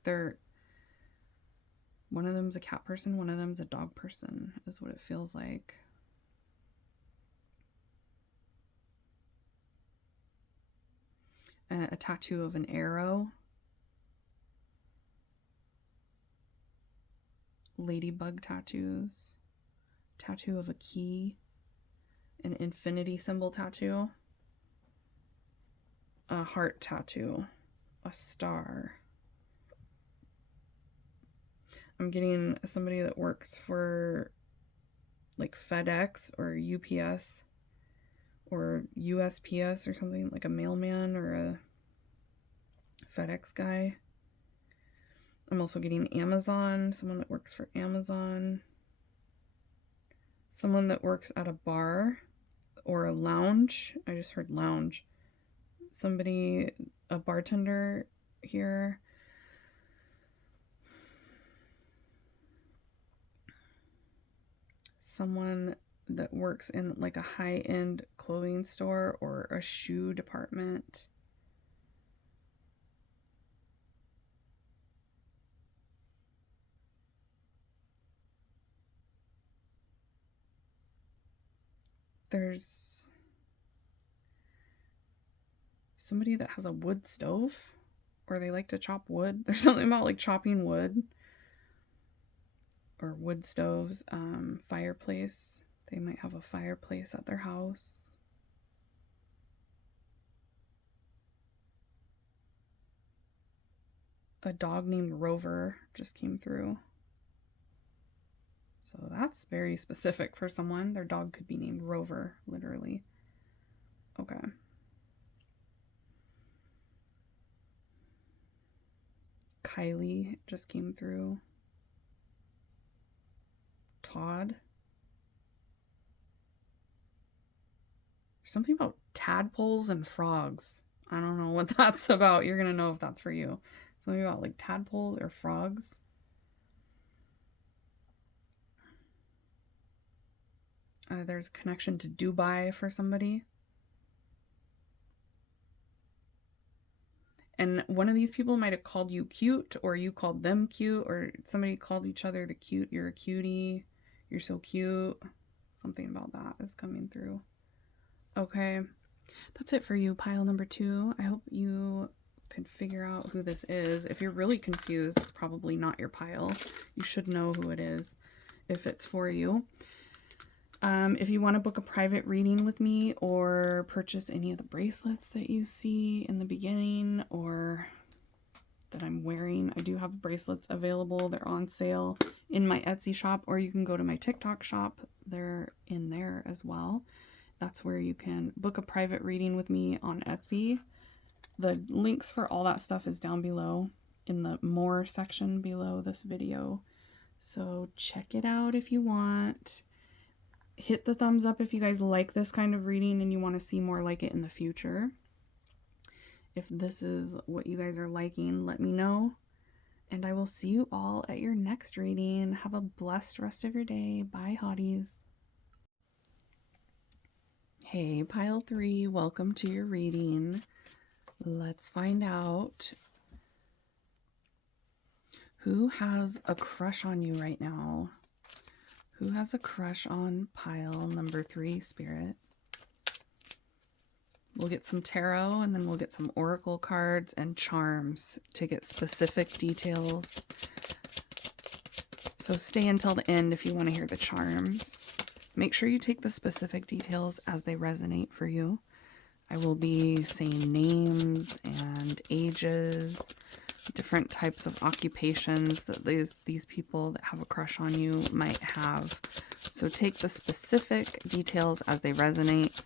one of them's a cat person, one of them's a dog person, is what it feels like. A tattoo of an arrow, ladybug tattoos, tattoo of a key, an infinity symbol tattoo, a heart tattoo, a star. I'm getting somebody that works for like FedEx or UPS or USPS or something, like a mailman or a FedEx guy. I'm also getting Amazon, someone that works for Amazon, someone that works at a bar or a lounge. I just heard lounge. Somebody, a bartender here. Someone that works in like a high-end clothing store or a shoe department. There's somebody that has a wood stove, or they like to chop wood. There's something about like chopping wood or wood stoves. Fireplace. They might have a fireplace at their house. A dog named Rover just came through. So that's very specific for someone. Their dog could be named Rover, literally. Okay. Kylie just came through. Todd. Something about tadpoles and frogs. I don't know what that's about. You're going to know if that's for you. Something about like tadpoles or frogs. There's a connection to Dubai for somebody. And one of these people might have called you cute, or you called them cute, or somebody called each other the cute. You're a cutie. You're so cute. Something about that is coming through. Okay. That's it for you, pile number 2. I hope you could figure out who this is. If you're really confused, it's probably not your pile. You should know who it is if it's for you. If you want to book a private reading with me or purchase any of the bracelets that you see in the beginning or that I'm wearing, I do have bracelets available. They're on sale in my Etsy shop, or you can go to my TikTok shop. They're in there as well. That's where you can book a private reading with me on Etsy. The links for all that stuff is down below in the more section below this video. So check it out if you want. Hit the thumbs up if you guys like this kind of reading and you want to see more like it in the future. If this is what you guys are liking, let me know. And I will see you all at your next reading. Have a blessed rest of your day. Bye, hotties. Hey, pile 3, welcome to your reading. Let's find out who has a crush on you right now. Who has a crush on pile number 3, Spirit? We'll get some tarot and then we'll get some oracle cards and charms to get specific details. So stay until the end if you want to hear the charms. Make sure you take the specific details as they resonate for you. I will be saying names and ages, different types of occupations that these people that have a crush on you might have. So take the specific details as they resonate,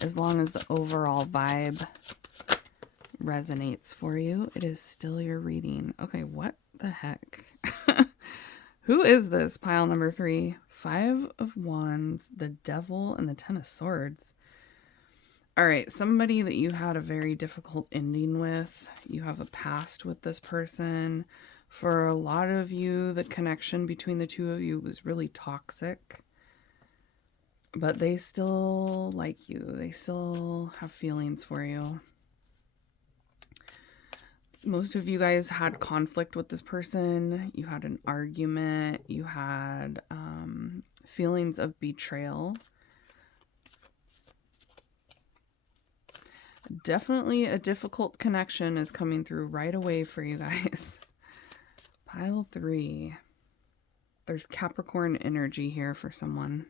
as long as the overall vibe resonates for you. It is still your reading. Okay, what the heck? Who is this? Pile number 3. 5 of Wands, the Devil, and the 10 of Swords. All right, somebody that you had a very difficult ending with. You have a past with this person. For a lot of you, the connection between the two of you was really toxic. But they still like you. They still have feelings for you. Most of you guys had conflict with this person. You had an argument. You had feelings of betrayal. Definitely a difficult connection is coming through right away for you guys. Pile 3. There's Capricorn energy here for someone.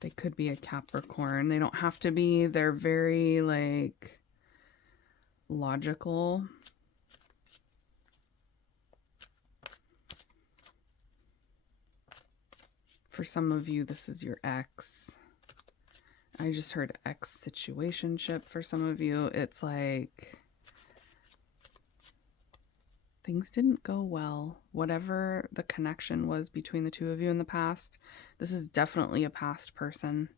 They could be a Capricorn. They don't have to be. They're very like logical. For some of you, this is your ex. I just heard ex situationship for some of you. It's like things didn't go well. Whatever the connection was between the two of you in the past, this is definitely a past person.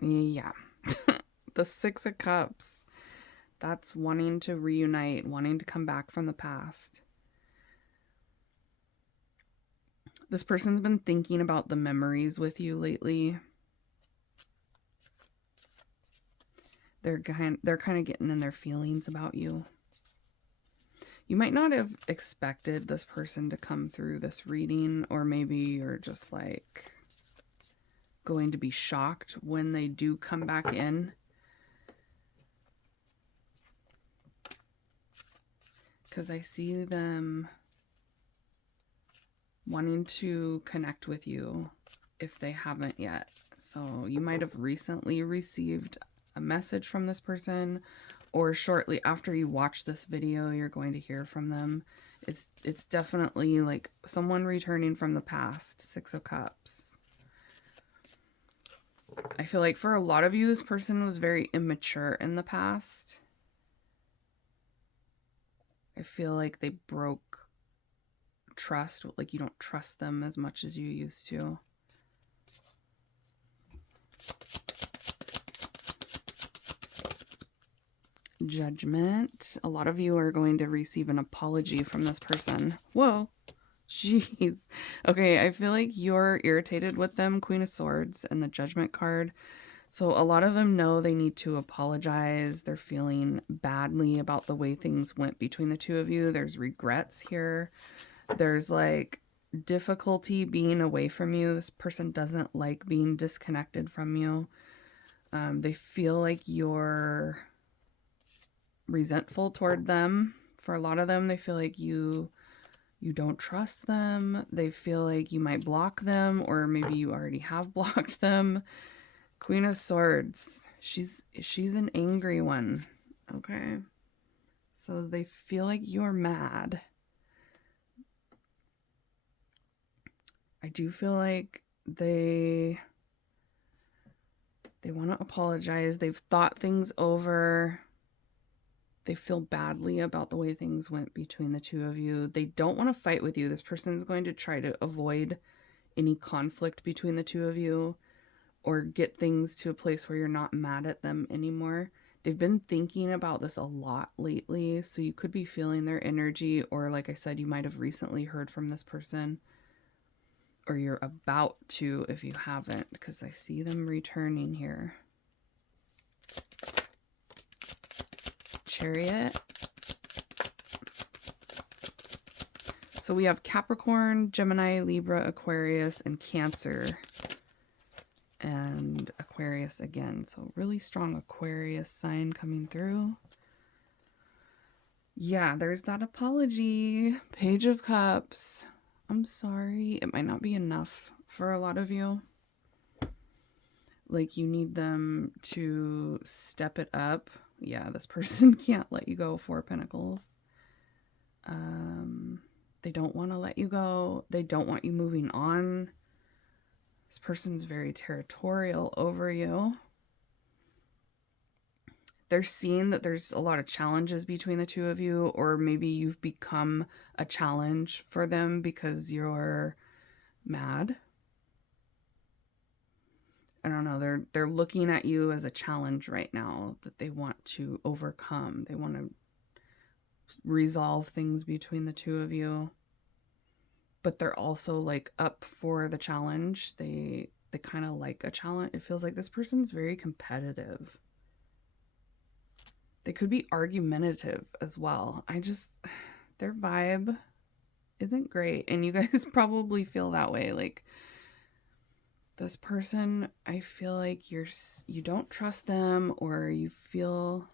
Yeah. The 6 of Cups. That's wanting to reunite, wanting to come back from the past. This person's been thinking about the memories with you lately. They're kind of getting in their feelings about you. You might not have expected this person to come through this reading, or maybe you're just like going to be shocked when they do come back in. Because I see them wanting to connect with you if they haven't yet. So you might have recently received a message from this person, or shortly after you watch this video, you're going to hear from them. It's definitely like someone returning from the past. 6 of Cups. I feel like for a lot of you, this person was very immature in the past. I feel like they broke trust. Like you don't trust them as much as you used to. Judgment. A lot of you are going to receive an apology from this person. Whoa. Jeez. Okay, I feel like you're irritated with them. Queen of Swords and the Judgment card. So a lot of them know they need to apologize. They're feeling badly about the way things went between the two of you. There's regrets here. There's like difficulty being away from you. This person doesn't like being disconnected from you. They feel like you're resentful toward them. For a lot of them, they feel like you don't trust them. They feel like you might block them, or maybe you already have blocked them. Queen of Swords. She's an angry one. Okay. So they feel like you're mad. I do feel like they want to apologize. They've thought things over. They feel badly about the way things went between the two of you. They don't want to fight with you. This person is going to try to avoid any conflict between the two of you, or get things to a place where you're not mad at them anymore. They've been thinking about this a lot lately, so you could be feeling their energy, or like I said, you might have recently heard from this person, or you're about to if you haven't, because I see them returning here. Chariot. So we have Capricorn, Gemini, Libra, Aquarius, and Cancer. And Aquarius again. So really strong Aquarius sign coming through. Yeah, there's that apology. Page of Cups. I'm sorry. It might not be enough for a lot of you. Like, you need them to step it up. Yeah, this person can't let you go. 4 Pentacles. They don't want to let you go. They don't want you moving on. This person's very territorial over you. They're seeing that there's a lot of challenges between the two of you, or maybe you've become a challenge for them because you're mad. I don't know. They're looking at you as a challenge right now that they want to overcome. They want to resolve things between the two of you. But they're also like up for the challenge. They kind of like a challenge. It feels like this person's very competitive. They could be argumentative as well. Their vibe isn't great. And you guys probably feel that way. Like, this person, I feel like you don't trust them, or you feel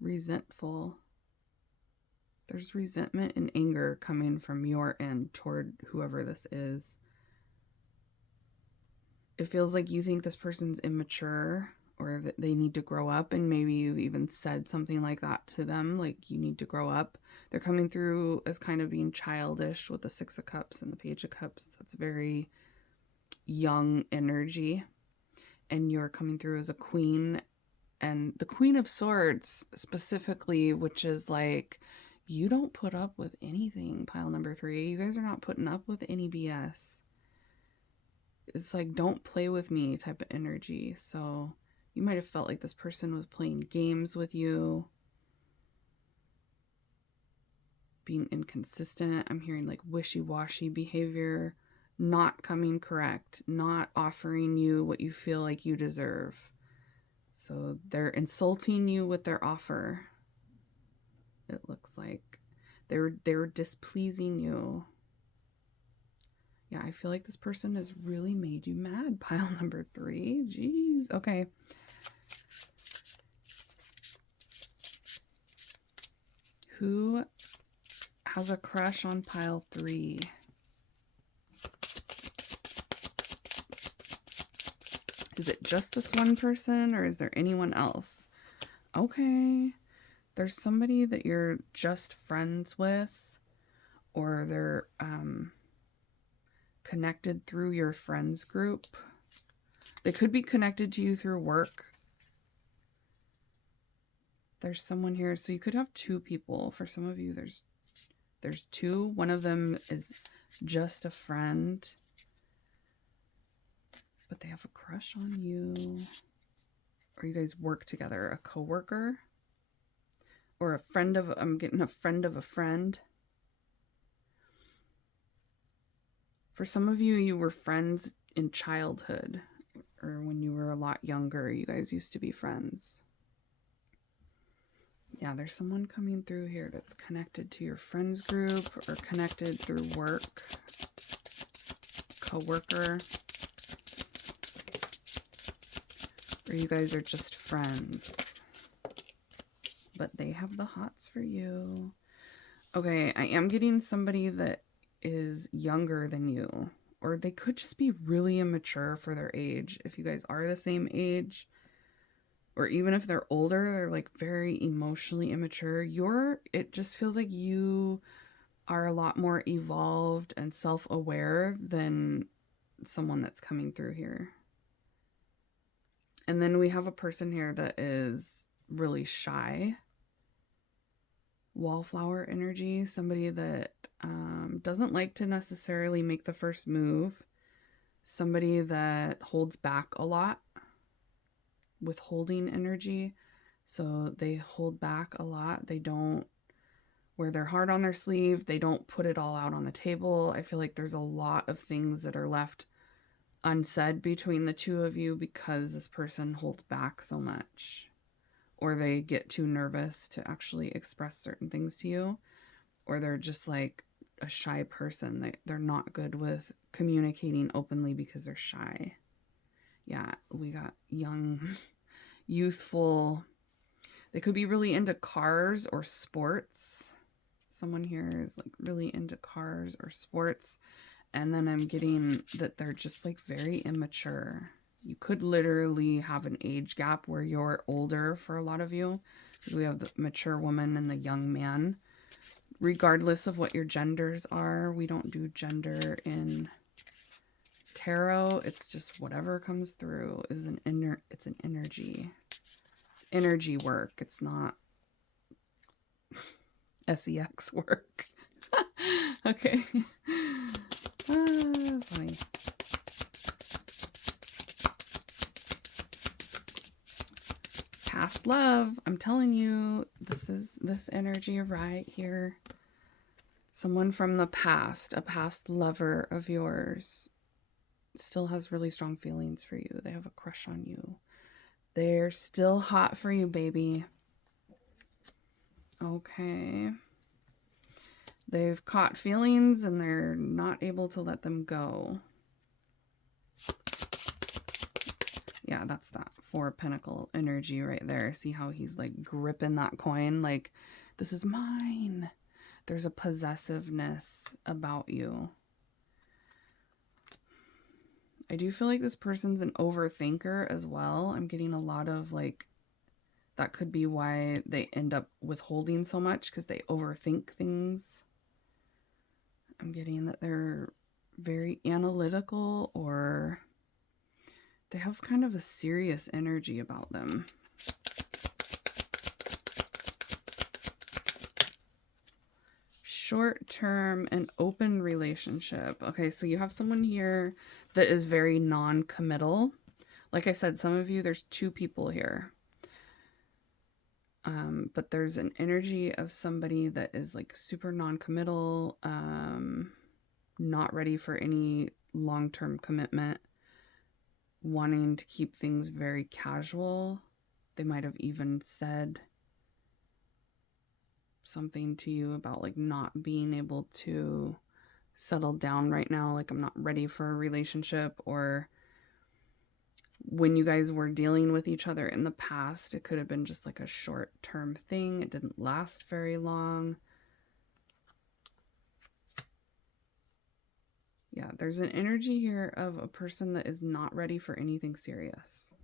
resentful. There's resentment and anger coming from your end toward whoever this is. It feels like you think this person's immature, or that they need to grow up, and maybe you've even said something like that to them, like, you need to grow up. They're coming through as kind of being childish with the 6 of Cups and the Page of Cups. That's very young energy. And you're coming through as a queen, and the Queen of Swords specifically, which is like, you don't put up with anything, pile number 3. You guys are not putting up with any BS. It's like, don't play with me type of energy. So you might have felt like this person was playing games with you, being inconsistent. I'm hearing like wishy-washy behavior, not coming correct, not offering you what you feel like you deserve. So they're insulting you with their offer. It looks like they were displeasing you. Yeah, I feel like this person has really made you mad. Pile number 3. Jeez. Okay. Who has a crush on pile 3? Is it just this one person, or is there anyone else? Okay. There's somebody that you're just friends with, or they're connected through your friends group. They could be connected to you through work. There's someone here. So you could have 2 people. For some of you, there's 2. One of them is just a friend, but they have a crush on you. Or you guys work together. A coworker, or a friend of, I'm getting a friend of a friend. For some of you, you were friends in childhood, or when you were a lot younger, you guys used to be friends. Yeah, there's someone coming through here that's connected to your friends group, or connected through work, coworker, or you guys are just friends, but they have the hots for you. Okay, I am getting somebody that is younger than you, or they could just be really immature for their age. If you guys are the same age, or even if they're older, they're like very emotionally immature. It just feels like you are a lot more evolved and self-aware than someone that's coming through here. And then we have a person here that is really shy. Wallflower energy, somebody that doesn't like to necessarily make the first move, somebody that holds back a lot, withholding energy. So they hold back a lot. They don't wear their heart on their sleeve. They don't put it all out on the table. I feel like there's a lot of things that are left unsaid between the two of you because this person holds back so much, or they get too nervous to actually express certain things to you, or they're just like a shy person. They're not good with communicating openly because they're shy. Yeah, we got young, youthful. They could be really into cars or sports. Someone here is like really into cars or sports. And then I'm getting that they're just like very immature. You could literally have an age gap where you're older for a lot of you. Because we have the mature woman and the young man. Regardless of what your genders are, we don't do gender in tarot. It's just whatever comes through is it's an energy. It's energy work. It's not sex work. Okay. Funny. Past love. I'm telling you, this is this energy right here. Someone from the past, a past lover of yours, still has really strong feelings for you. They have a crush on you. They're still hot for you, baby. Okay. They've caught feelings and they're not able to let them go. Yeah, that's that Four of Pentacle energy right there. See how he's like gripping that coin? Like, this is mine. There's a possessiveness about you. I do feel like this person's an overthinker as well. I'm getting a lot of like, that could be why they end up withholding so much, because they overthink things. I'm getting that they're very analytical, or they have kind of a serious energy about them. Short-term and open relationship. Okay, so you have someone here that is very non-committal. Like I said, some of you, there's two people here. But there's an energy of somebody that is like super non-committal, not ready for any long-term commitment, wanting to keep things very casual. They might have even said something to you about like not being able to settle down right now, like I'm not ready for a relationship. Or when you guys were dealing with each other in the past, it could have been just like a short-term thing. It didn't last very long. Yeah, there's an energy here of a person that is not ready for anything serious.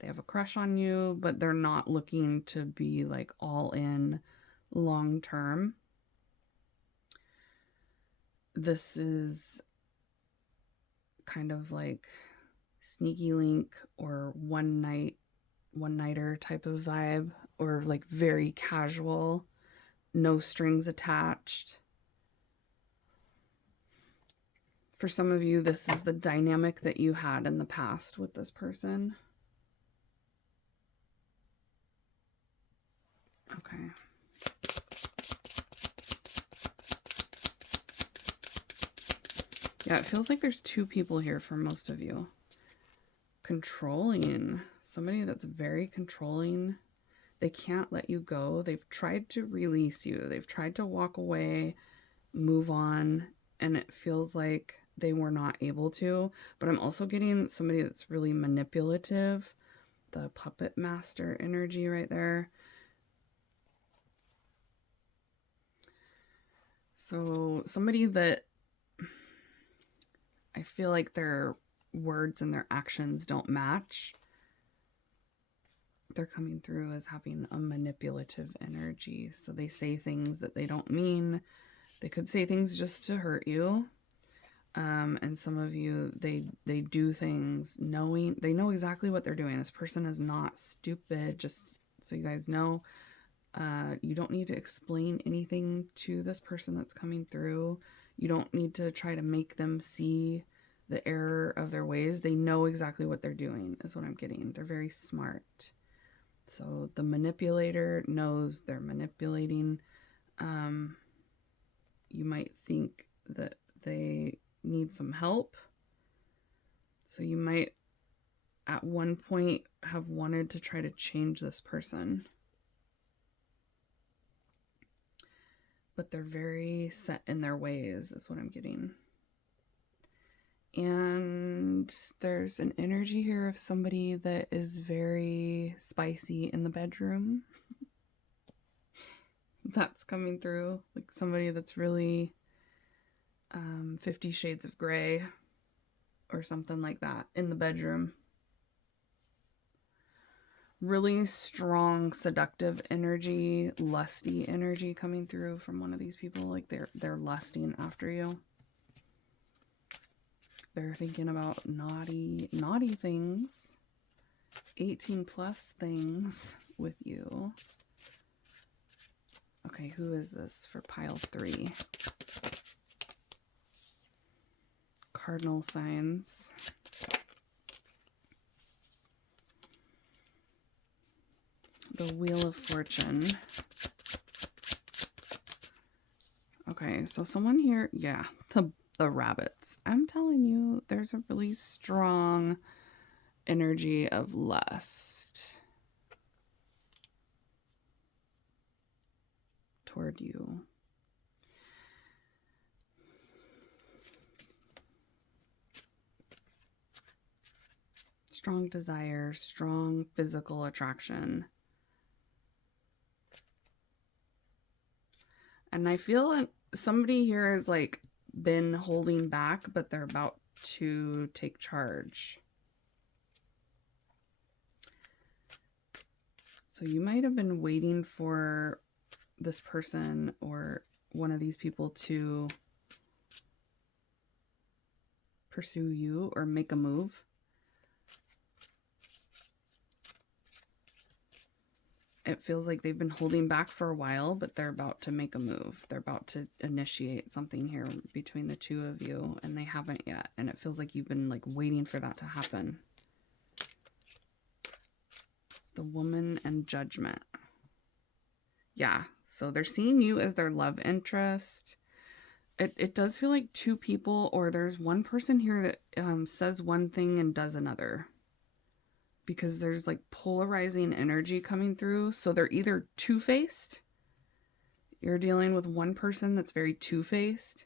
They have a crush on you, but they're not looking to be like all in long term. This is kind of like sneaky link or one-nighter type of vibe, or like very casual, no strings attached. For some of you, this is the dynamic that you had in the past with this person. Okay. Yeah, it feels like there's two people here for most of you. Controlling. Somebody that's very controlling. They can't let you go. They've tried to release you. They've tried to walk away, move on, and it feels like they were not able to. But I'm also getting somebody that's really manipulative. The puppet master energy right there. So somebody that I feel like their words and their actions don't match. They're coming through as having a manipulative energy. So they say things that they don't mean. They could say things just to hurt you. And some of you, they do things knowing, they know exactly what they're doing. This person is not stupid, just so you guys know. You don't need to explain anything to this person that's coming through. You don't need to try to make them see the error of their ways. They know exactly what they're doing, is what I'm getting. They're very smart. So the manipulator knows they're manipulating. You might think that they need some help. So you might at one point have wanted to try to change this person. But they're very set in their ways, is what I'm getting. And there's an energy here of somebody that is very spicy in the bedroom. that's coming through. Like somebody that's really 50 Shades of Grey or something like that in the bedroom. Really strong seductive energy, lusty energy coming through from one of these people. Like they're lusting after you. They're thinking about naughty things, 18 plus things with you. Okay, who is this for pile 3? Cardinal signs. The Wheel of Fortune. Okay, so someone here, yeah, the rabbits. I'm telling you, there's a really strong energy of lust toward you. Strong desire, strong physical attraction. And I feel somebody here has like been holding back, but they're about to take charge. So you might have been waiting for this person or one of these people to pursue you or make a move. It feels like they've been holding back for a while, but they're about to make a move. They're about to initiate something here between the two of you, and they haven't yet. And it feels like you've been like waiting for that to happen. The Woman and Judgment. Yeah, so they're seeing you as their love interest. It does feel like two people, or there's one person here that says one thing and does another. Because there's like polarizing energy coming through. So they're either two-faced. You're dealing with one person that's very two-faced.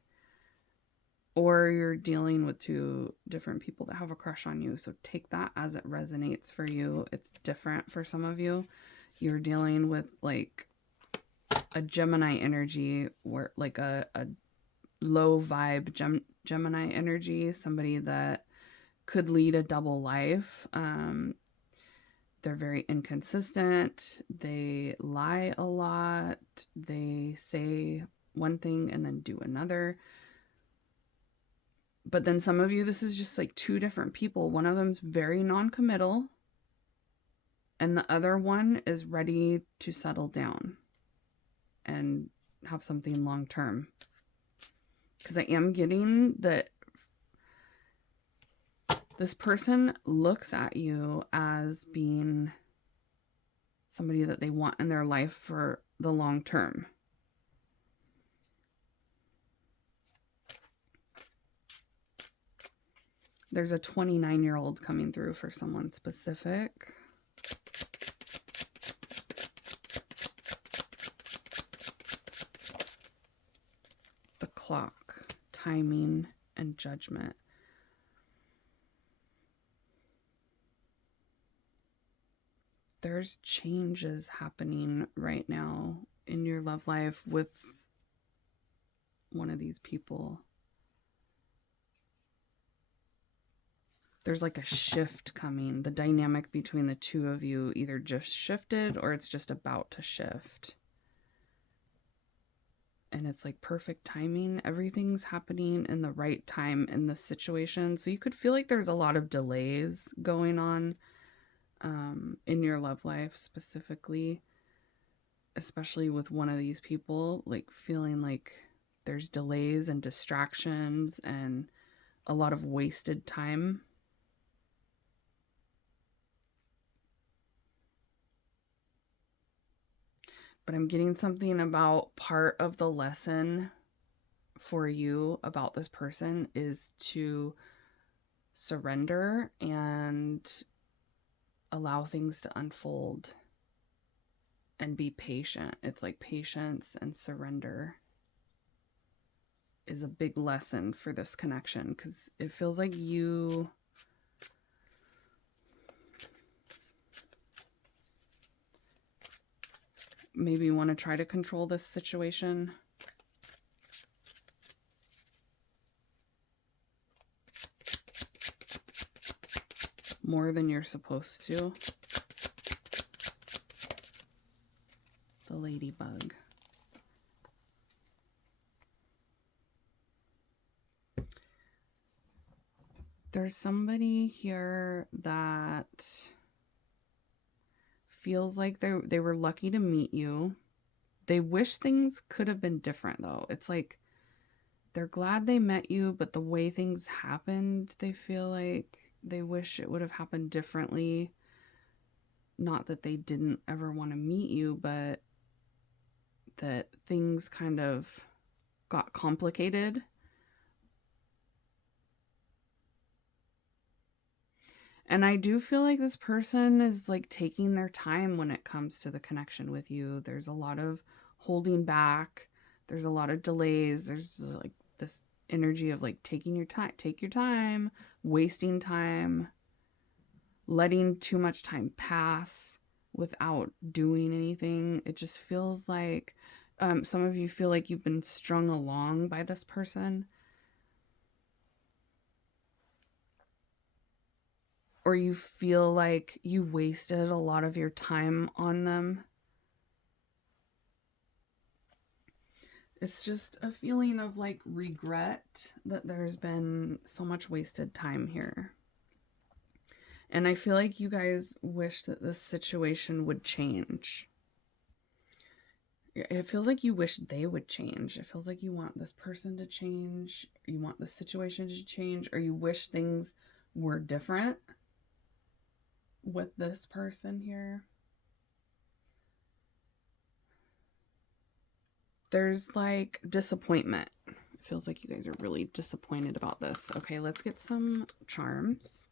Or you're dealing with two different people that have a crush on you. So take that as it resonates for you. It's different for some of you. You're dealing with like a Gemini energy, or like a low vibe Gemini energy. Somebody that could lead a double life. They're very inconsistent. They lie a lot. They say one thing and then do another. But then some of you, this is just like two different people. One of them's very non-committal, and the other one is ready to settle down and have something long-term. Because I am getting that this person looks at you as being somebody that they want in their life for the long term. There's a 29-year-old coming through for someone specific. The Clock, Timing, and Judgment. There's changes happening right now in your love life with one of these people. There's like a shift coming. The dynamic between the two of you either just shifted or it's just about to shift. And it's like perfect timing. Everything's happening in the right time in this situation. So you could feel like there's a lot of delays going on in your love life specifically, especially with one of these people, like feeling like there's delays and distractions and a lot of wasted time. But I'm getting something about part of the lesson for you about this person is to surrender and allow things to unfold and be patient. It's like patience and surrender is a big lesson for this connection, because it feels like you maybe want to try to control this situation. More than you're supposed to. The ladybug. There's somebody here that feels like they were lucky to meet you. They wish things could have been different, though. It's like they're glad they met you, but the way things happened, they feel like they wish it would have happened differently. Not that they didn't ever want to meet you, but that things kind of got complicated. And I do feel like this person is like taking their time when it comes to the connection with you. There's a lot of holding back. There's a lot of delays. There's like this energy of like taking your time, take your time, wasting time, letting too much time pass without doing anything. It just feels like some of you feel like you've been strung along by this person. Or you feel like you wasted a lot of your time on them. It's just a feeling of like regret that there's been so much wasted time here. And I feel like you guys wish that this situation would change. It feels like you wish they would change. It feels like you want this person to change. You want the situation to change. Or you wish things were different with this person here. There's like disappointment. It feels like you guys are really disappointed about this. Okay, let's get some charms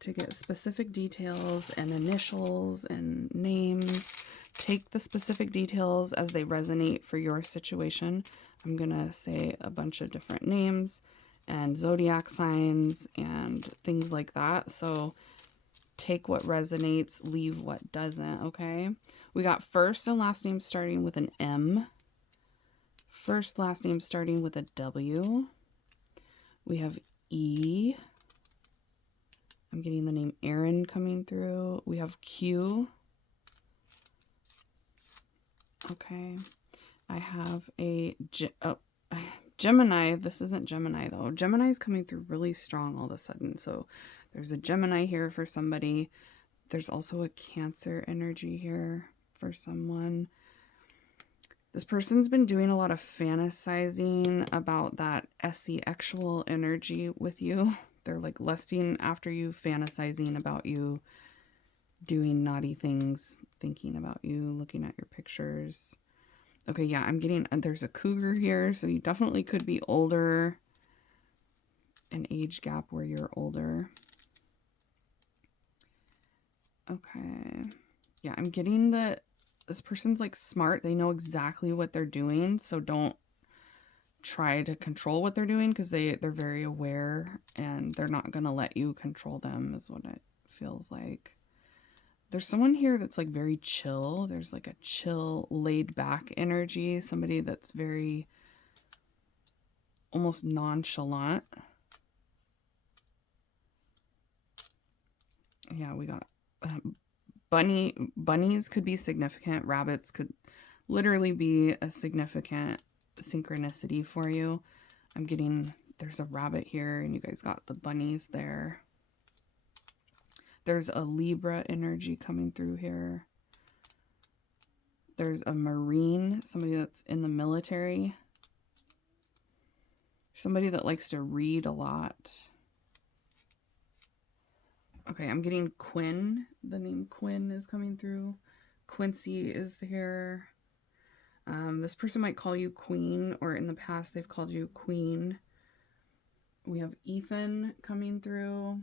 to get specific details and initials and names. Take the specific details as they resonate for your situation. I'm gonna say a bunch of different names and zodiac signs and things like that. So take what resonates, leave what doesn't, okay? We got first and last name starting with an M. First last name starting with a W. We have E. I'm getting the name Aaron coming through. We have Q. Okay. I have a Gemini. This isn't Gemini though. Gemini is coming through really strong all of a sudden. So there's a Gemini here for somebody. There's also a Cancer energy here for someone. This person's been doing a lot of fantasizing about that sexual energy with you. They're like lusting after you, fantasizing about you, doing naughty things, thinking about you, looking at your pictures. Okay, yeah, I'm getting, there's a cougar here, so you definitely could be older. An age gap where you're older. Okay. Yeah, I'm getting that this person's like smart. They know exactly what they're doing, so don't try to control what they're doing because they're very aware and they're not going to let you control them is what it feels like. There's someone here that's like very chill. There's like a chill, laid back energy. Somebody that's very almost nonchalant. Yeah, we got bunnies could be significant. Rabbits could literally be a significant synchronicity for you. I'm getting, there's a rabbit here and you guys got the bunnies there. There's a Libra energy coming through here. There's a Marine, somebody that's in the military. Somebody that likes to read a lot. Okay, I'm getting Quinn. The name Quinn is coming through. Quincy is here. This person might call you Queen, or in the past they've called you Queen. We have Ethan coming through.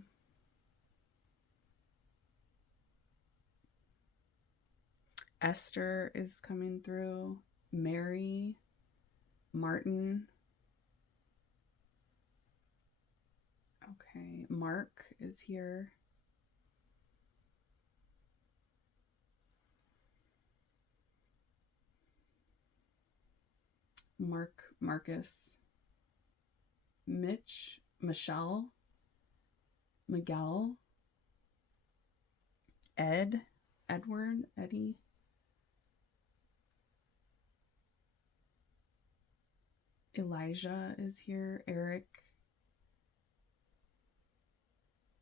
Esther is coming through. Mary. Martin. Okay, Mark is here. Marcus, Mitch, Michelle, Miguel, Edward, Eddie, Elijah is here, Eric,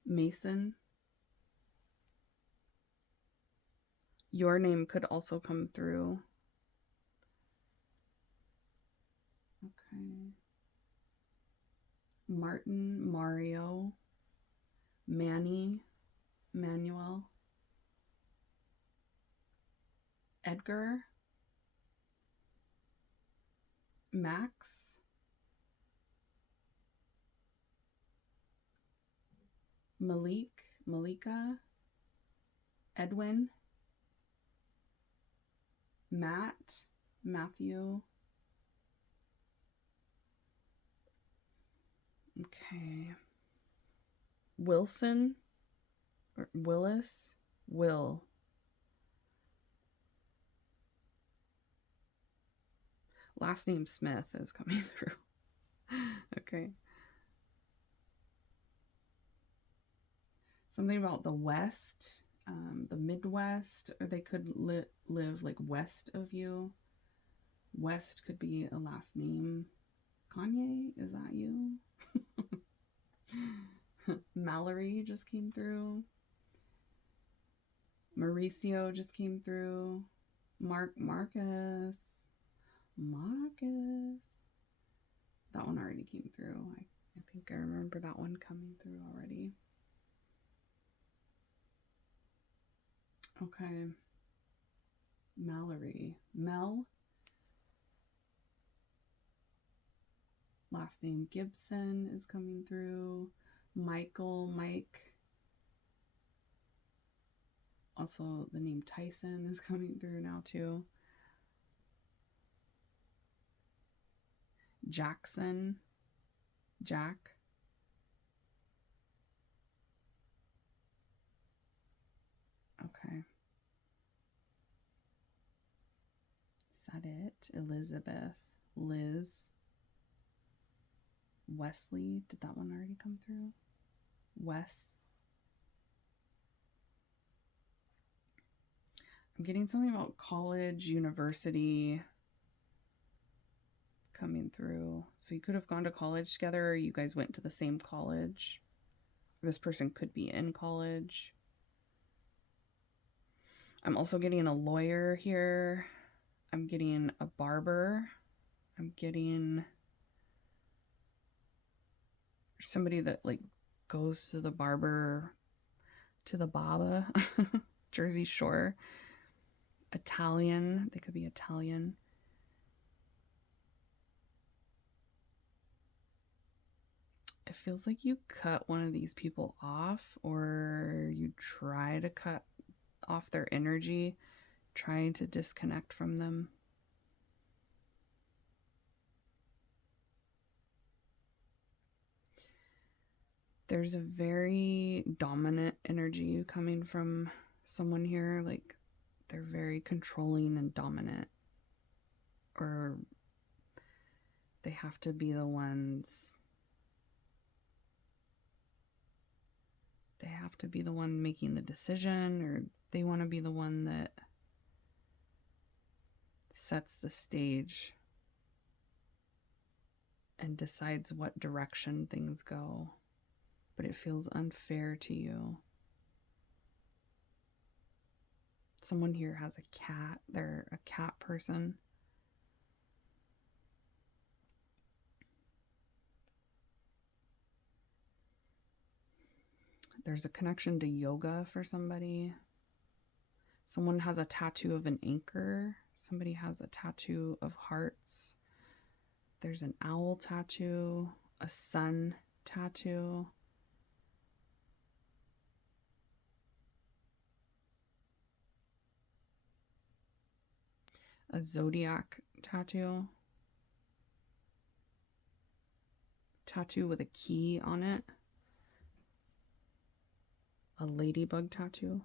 Mason. Your name could also come through. Okay. Martin, Mario, Manny, Manuel, Edgar, Max, Malik, Malika, Edwin, Matt, Matthew. Okay. Wilson or Willis, Will. Last name Smith is coming through. Okay. Something about the West, the Midwest, or they could live like west of you. West could be a last name. Kanye, is that you? Mallory just came through. Mauricio just came through. Marcus. That one already came through. I think I remember that one coming through already. Okay. Mallory. Mel. Last name Gibson is coming through. Michael, Mike. Also, the name Tyson is coming through now too. Jackson, Jack. Okay. Is that it? Elizabeth, Liz, Wesley. Did that one already come through? Wes. I'm getting something about college, university coming through. So you could have gone to college together, or you guys went to the same college. This person could be in college. I'm also getting a lawyer here. I'm getting a barber. I'm getting somebody that like goes to the barber, to the Baba, Jersey Shore. Italian. They could be Italian. It feels like you cut one of these people off, or you try to cut off their energy, trying to disconnect from them. There's a very dominant energy coming from someone here. Like they're very controlling and dominant, or they have to be the ones. They have to be the one making the decision, or they want to be the one that sets the stage and decides what direction things go. But it feels unfair to you. Someone here has a cat. They're a cat person. There's a connection to yoga for somebody. Someone has a tattoo of an anchor. Somebody has a tattoo of hearts. There's an owl tattoo, a sun tattoo. A zodiac tattoo. Tattoo with a key on it. A ladybug tattoo.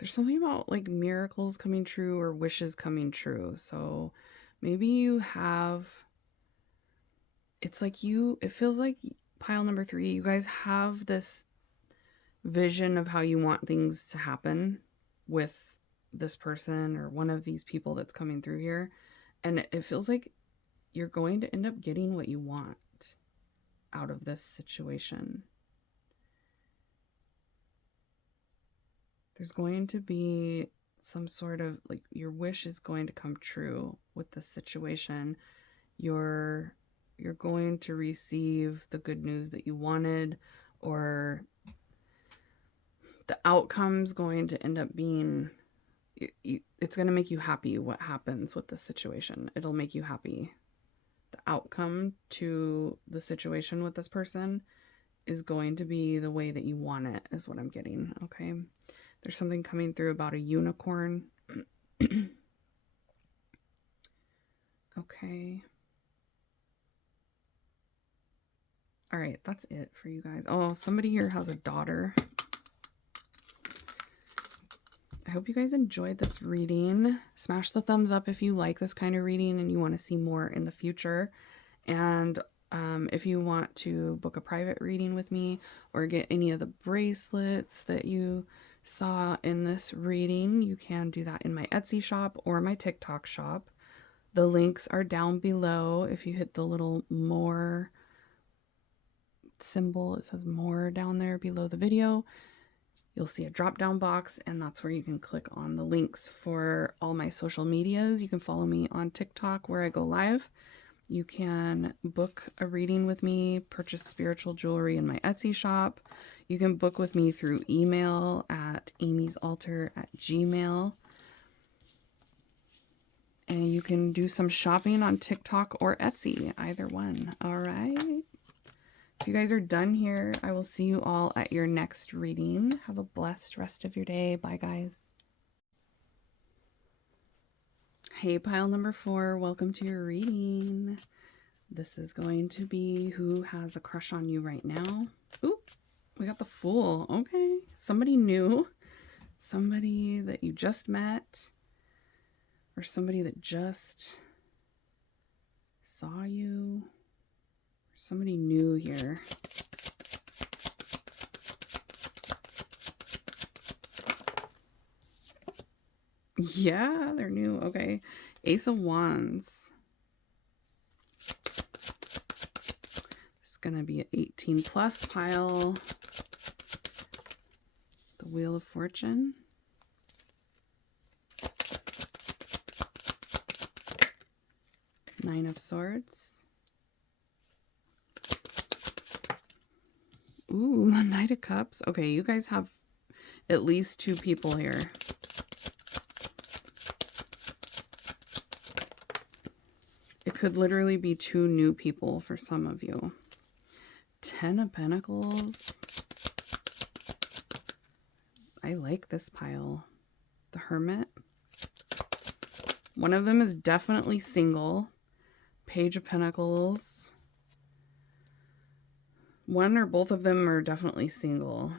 There's something about like miracles coming true or wishes coming true. So maybe you have, it's like it feels like pile number 3, you guys have this vision of how you want things to happen with this person or one of these people that's coming through here. And it feels like you're going to end up getting what you want out of this situation. There's going to be some sort of like your wish is going to come true with this situation. You're going to receive the good news that you wanted, or the outcome's going to end up being, it's going to make you happy. What happens with this situation, it'll make you happy. The outcome to the situation with this person is going to be the way that you want it, is what I'm getting. Okay, there's something coming through about a unicorn. Okay. All right, that's it for you guys. Oh, somebody here has a daughter. I hope you guys enjoyed this reading. Smash the thumbs up if you like this kind of reading and you want to see more in the future. And if you want to book a private reading with me or get any of the bracelets that you saw in this reading, you can do that in my Etsy shop or my TikTok shop. The links are down below. If you hit the little more symbol, it says more down there below the video, you'll see a drop down box, and that's where you can click on the links for all my social medias. You can follow me on TikTok where I go live. You can book a reading with me, purchase spiritual jewelry in my Etsy shop. You can book with me through email at amysaltar@gmail.com. And you can do some shopping on TikTok or Etsy, either one. All right. If you guys are done here, I will see you all at your next reading. Have a blessed rest of your day. Bye, guys. Hey, pile number 4, welcome to your reading. This is going to be who has a crush on you right now. Ooh, we got the Fool. Okay, somebody new, somebody that you just met, or somebody that just saw you, or somebody new here. Yeah, they're new. Okay. Ace of Wands. It's going to be an 18 plus pile. The Wheel of Fortune. Nine of Swords. Ooh, the Knight of Cups. Okay, you guys have at least 2 people here. It could literally be 2 new people for some of you. 10 of Pentacles. I like this pile. The Hermit. One of them is definitely single. Page of Pentacles. One or both of them are definitely single.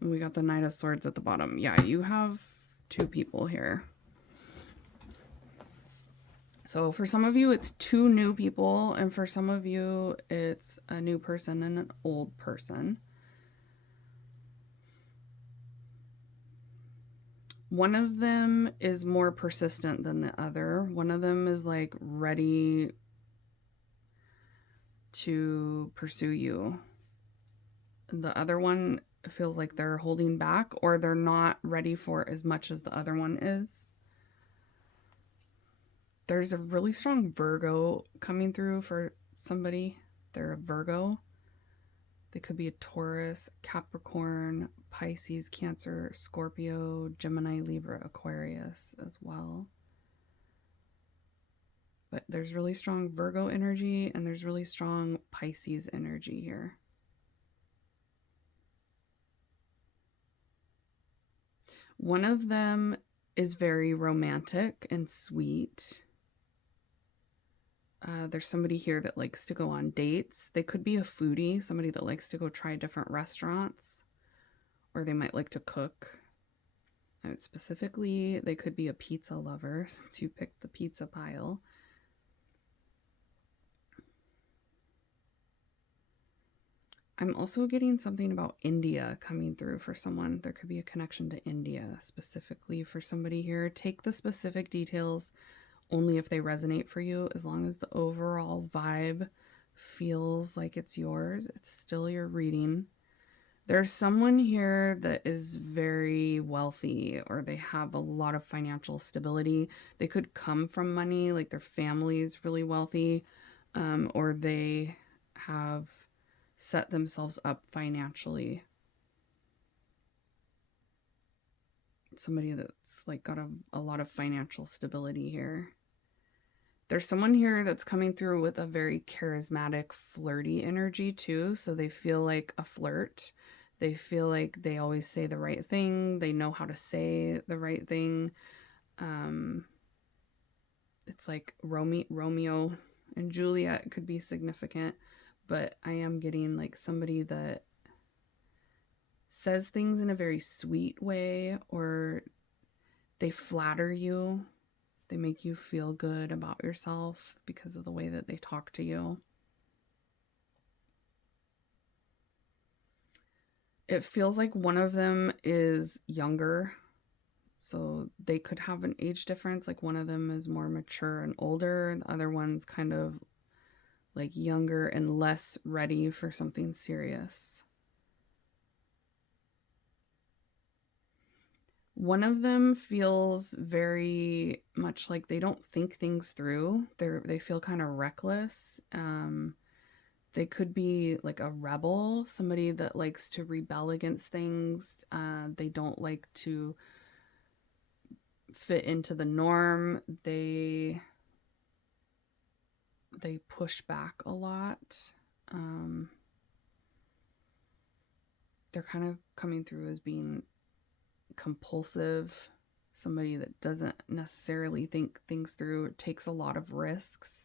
We got the Knight of Swords at the bottom. Yeah, you have 2 people here. So for some of you, it's 2 new people, and for some of you, it's a new person and an old person. One of them is more persistent than the other. One of them is like ready to pursue you. The other one feels like they're holding back, or they're not ready for as much as the other one is. There's a really strong Virgo coming through for somebody. They're a Virgo. They could be a Taurus, Capricorn, Pisces, Cancer, Scorpio, Gemini, Libra, Aquarius as well. But there's really strong Virgo energy, and there's really strong Pisces energy here. One of them is very romantic and sweet. There's somebody here that likes to go on dates. They could be a foodie, somebody that likes to go try different restaurants, or they might like to cook. Specifically, they could be a pizza lover since you picked the pizza pile. I'm also getting something about India coming through for someone. There could be a connection to India specifically for somebody here. Take the specific details only if they resonate for you. As long as the overall vibe feels like it's yours, it's still your reading. There's someone here that is very wealthy, or they have a lot of financial stability. They could come from money, like their family is really wealthy, or they have set themselves up financially. Somebody that's like got a lot of financial stability here. There's someone here that's coming through with a very charismatic, flirty energy too. So they feel like a flirt. They feel like they always say the right thing. They know how to say the right thing. It's like Romeo and Juliet could be significant, but I am getting like somebody that says things in a very sweet way, or they flatter you. They make you feel good about yourself because of the way that they talk to you. It feels like one of them is younger, so they could have an age difference. Like one of them is more mature and older, and the other one's kind of like younger and less ready for something serious. One of them feels very much like they don't think things through. They feel kind of reckless. They could be like a rebel, somebody that likes to rebel against things. They don't like to fit into the norm. They push back a lot. They're kind of coming through as being compulsive, somebody that doesn't necessarily think things through. It takes a lot of risks.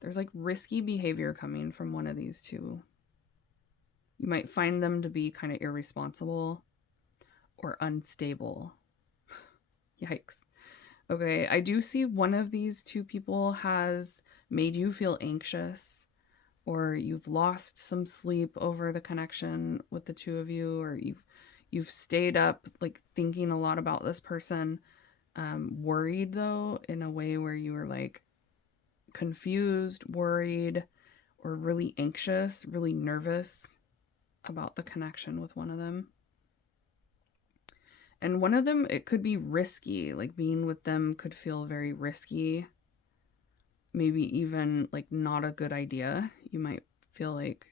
There's like risky behavior coming from one of these two. You might find them to be kind of irresponsible or unstable. Yikes. Okay, I do see one of these two people has made you feel anxious, or you've lost some sleep over the connection with the two of you, or you've stayed up like thinking a lot about this person, worried though, in a way where you were like confused, worried, or really anxious, really nervous about the connection with one of them. And one of them, it could be risky, like being with them could feel very risky, maybe even like not a good idea. You might feel like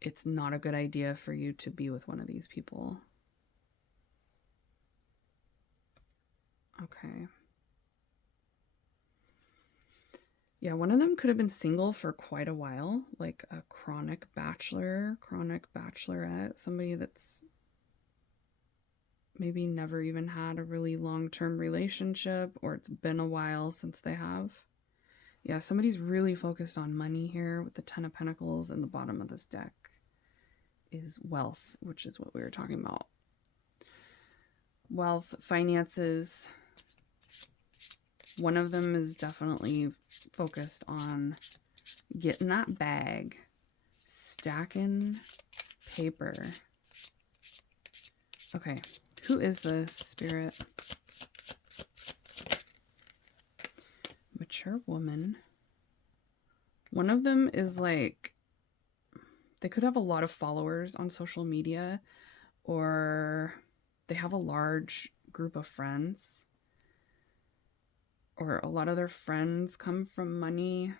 it's not a good idea for you to be with one of these people. Okay. Yeah, one of them could have been single for quite a while, like a chronic bachelor, chronic bachelorette, somebody that's maybe never even had a really long-term relationship, or it's been a while since they have. Yeah, somebody's really focused on money here with the Ten of Pentacles, and the bottom of this deck is wealth, which is what we were talking about. Wealth, finances. One of them is definitely focused on getting that bag, stacking paper. Okay, who is this, Spirit? Mature woman. One of them is like, they could have a lot of followers on social media, or they have a large group of friends, or a lot of their friends come from money.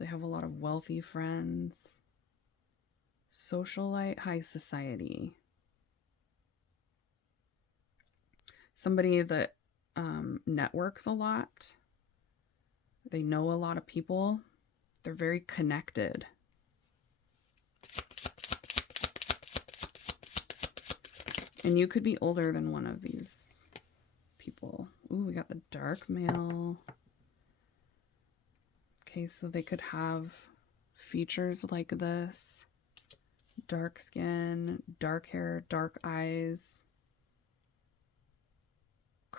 They have a lot of wealthy friends. Socialite, high society. Somebody that networks a lot. They know a lot of people. They're very connected. And you could be older than one of these people. Ooh, we got the dark male. Okay, so they could have features like this. Dark skin, dark hair, dark eyes.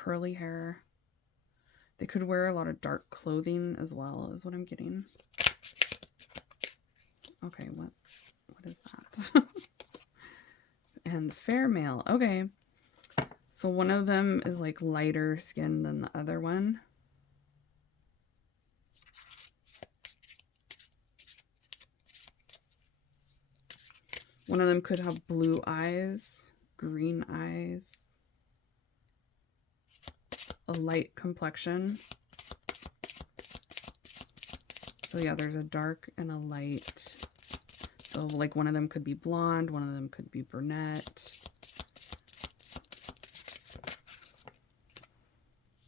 curly hair. They could wear a lot of dark clothing as well, is what I'm getting. Okay, what is that? And fair male. Okay. So one of them is like lighter skin than the other one. One of them could have blue eyes, green eyes, a light complexion. So yeah, there's a dark and a light. So like one of them could be blonde, one of them could be brunette.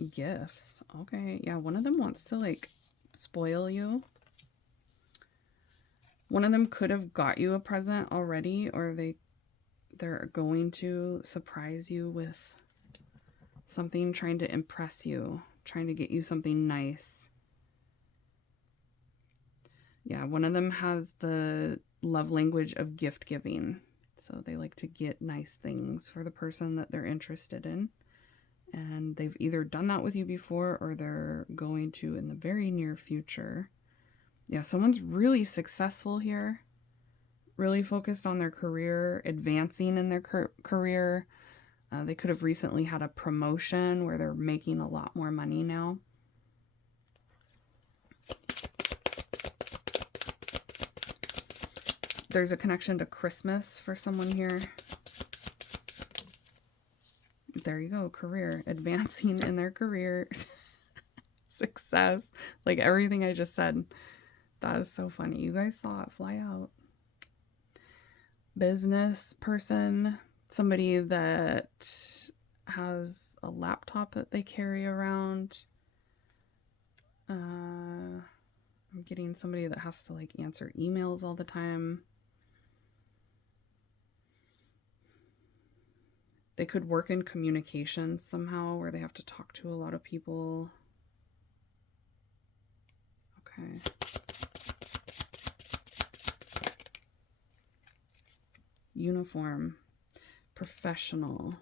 Gifts. Okay, yeah, one of them wants to like spoil you. One of them could have got you a present already, or they're going to surprise you with something, trying to impress you, trying to get you something nice. Yeah, one of them has the love language of gift giving. So they like to get nice things for the person that they're interested in. And they've either done that with you before or they're going to in the very near future. Yeah, someone's really successful here. Really focused on their career, advancing in their career. They could have recently had a promotion where they're making a lot more money now. There's a connection to Christmas for someone here. There you go, career. Advancing in their career. Success. Like everything I just said. That is so funny. You guys saw it fly out. Business person. Somebody that has a laptop that they carry around. I'm getting somebody that has to like answer emails all the time. They could work in communications somehow where they have to talk to a lot of people. Okay. Uniform. Professional.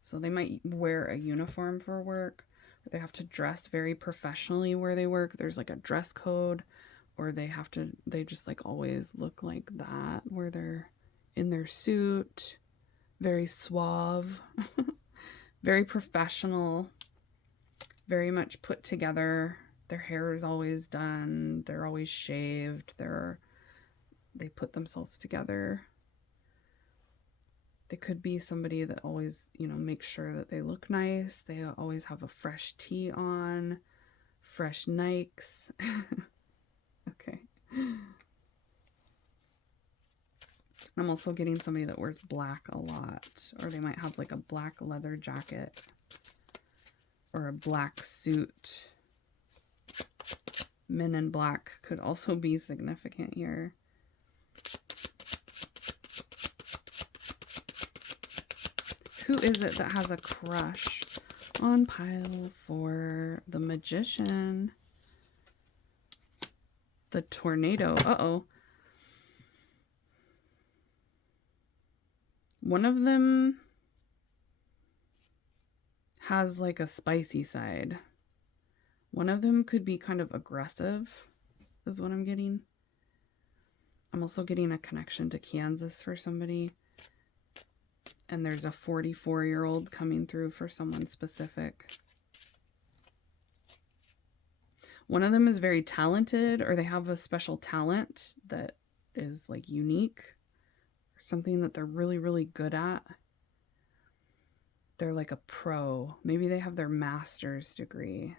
So they might wear a uniform for work. Or they have to dress very professionally where they work. There's like a dress code. Or they just like always look like that. Where they're in their suit. Very suave. Very professional. Very much put together. Their hair is always done. They're always shaved. They put themselves together. They could be somebody that always, makes sure that they look nice. They always have a fresh tee on, fresh Nikes. Okay. I'm also getting somebody that wears black a lot, or they might have like a black leather jacket or a black suit. Men in black could also be significant here. Who is it that has a crush on pile 4? The Magician. The Tornado. Uh-oh. One of them has like a spicy side. One of them could be kind of aggressive, is what I'm getting. I'm also getting a connection to Kansas for somebody. And there's a 44-year-old coming through for someone specific. One of them is very talented, or they have a special talent that is like unique, or something that they're really, really good at. They're like a pro. Maybe they have their master's degree.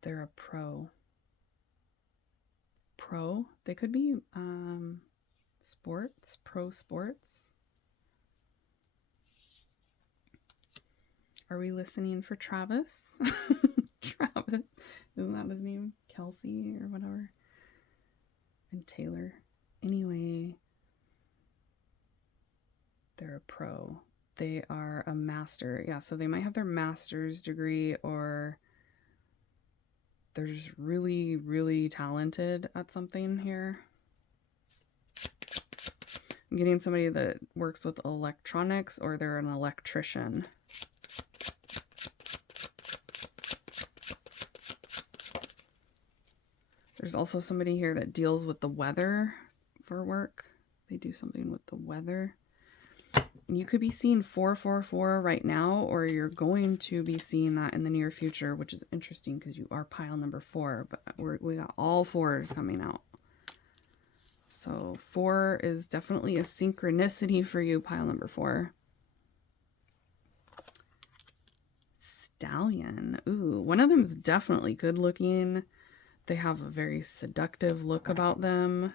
They're a pro. Pro? They could be sports, pro sports. Are we listening for Travis? Travis, isn't that his name? Kelsey or whatever. And Taylor. Anyway, they're a pro. They are a master. Yeah, so they might have their master's degree, or they're just really, really talented at something here. I'm getting somebody that works with electronics or they're an electrician. There's also somebody here that deals with the weather for work. They do something with the weather. And you could be seeing 444 right now, or you're going to be seeing that in the near future, which is interesting because you are pile number 4, but we got all 4s coming out. So 4 is definitely a synchronicity for you, pile number 4. Stallion. Ooh, one of them is definitely good looking. They have a very seductive look about them.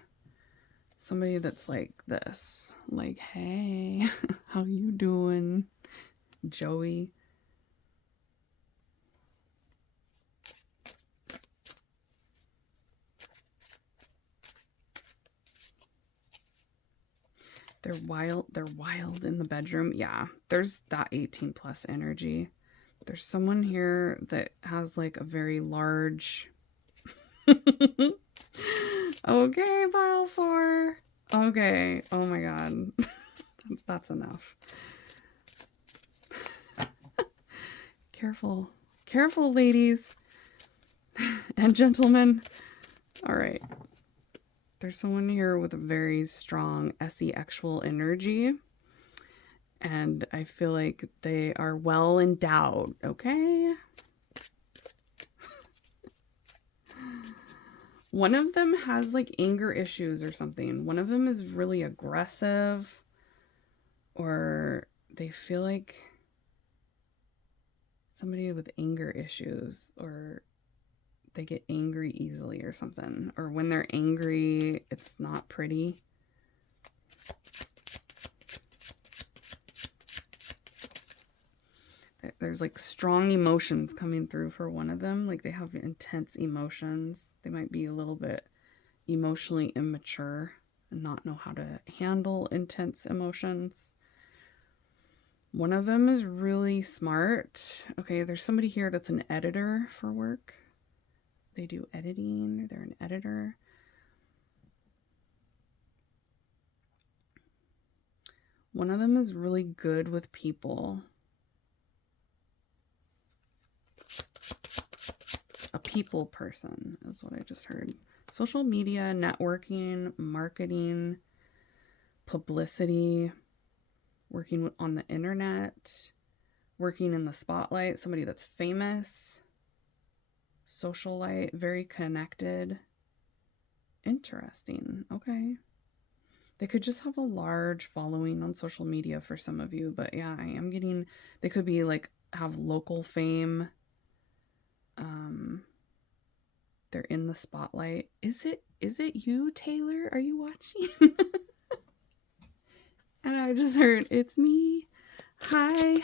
Somebody that's like this. Like, hey, how you doing, Joey? They're wild in the bedroom. Yeah, there's that 18 plus energy. There's someone here that has like a very large... Okay, pile 4. Okay, oh my god. That's enough. Careful. Careful, ladies and gentlemen. All right. There's someone here with a very strong SE-actual energy. And I feel like they are well endowed, okay? One of them has like anger issues or something. One of them is really aggressive, or they feel like somebody with anger issues, or they get angry easily or something. Or when they're angry, it's not pretty. There's like strong emotions coming through for one of them. Like they have intense emotions. They might be a little bit emotionally immature and not know how to handle intense emotions. One of them is really smart. Okay, there's somebody here that's an editor for work. They do editing. They're an editor. One of them is really good with people. A people person is what I just heard. Social media, networking, marketing, publicity, working on the internet, working in the spotlight, somebody that's famous, socialite, very connected. Interesting. Okay. They could just have a large following on social media for some of you, but yeah, I am getting, they could be like, have local fame. They're in the spotlight. Is it you, Taylor? Are you watching? And I just heard, it's me. Hi.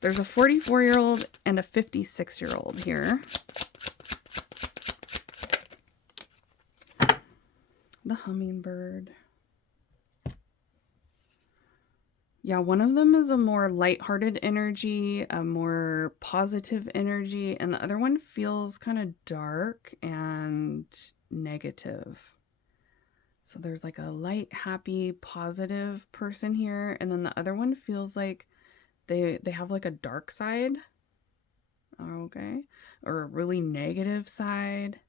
There's a 44-year-old and a 56-year-old here. The hummingbird. Yeah, one of them is a more lighthearted energy, a more positive energy, and the other one feels kind of dark and negative. So there's like a light, happy, positive person here, and then the other one feels like they have like a dark side. Okay. Or a really negative side.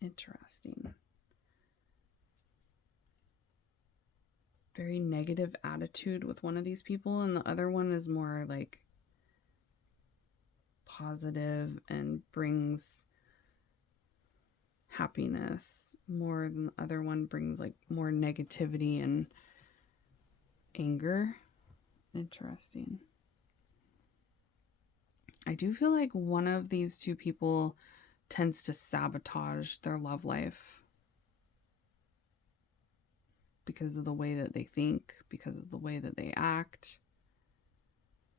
Interesting. Very negative attitude with one of these people, and the other one is more like positive and brings happiness more than the other one brings like more negativity and anger. Interesting. I do feel like one of these two people tends to sabotage their love life because of the way that they think, because of the way that they act,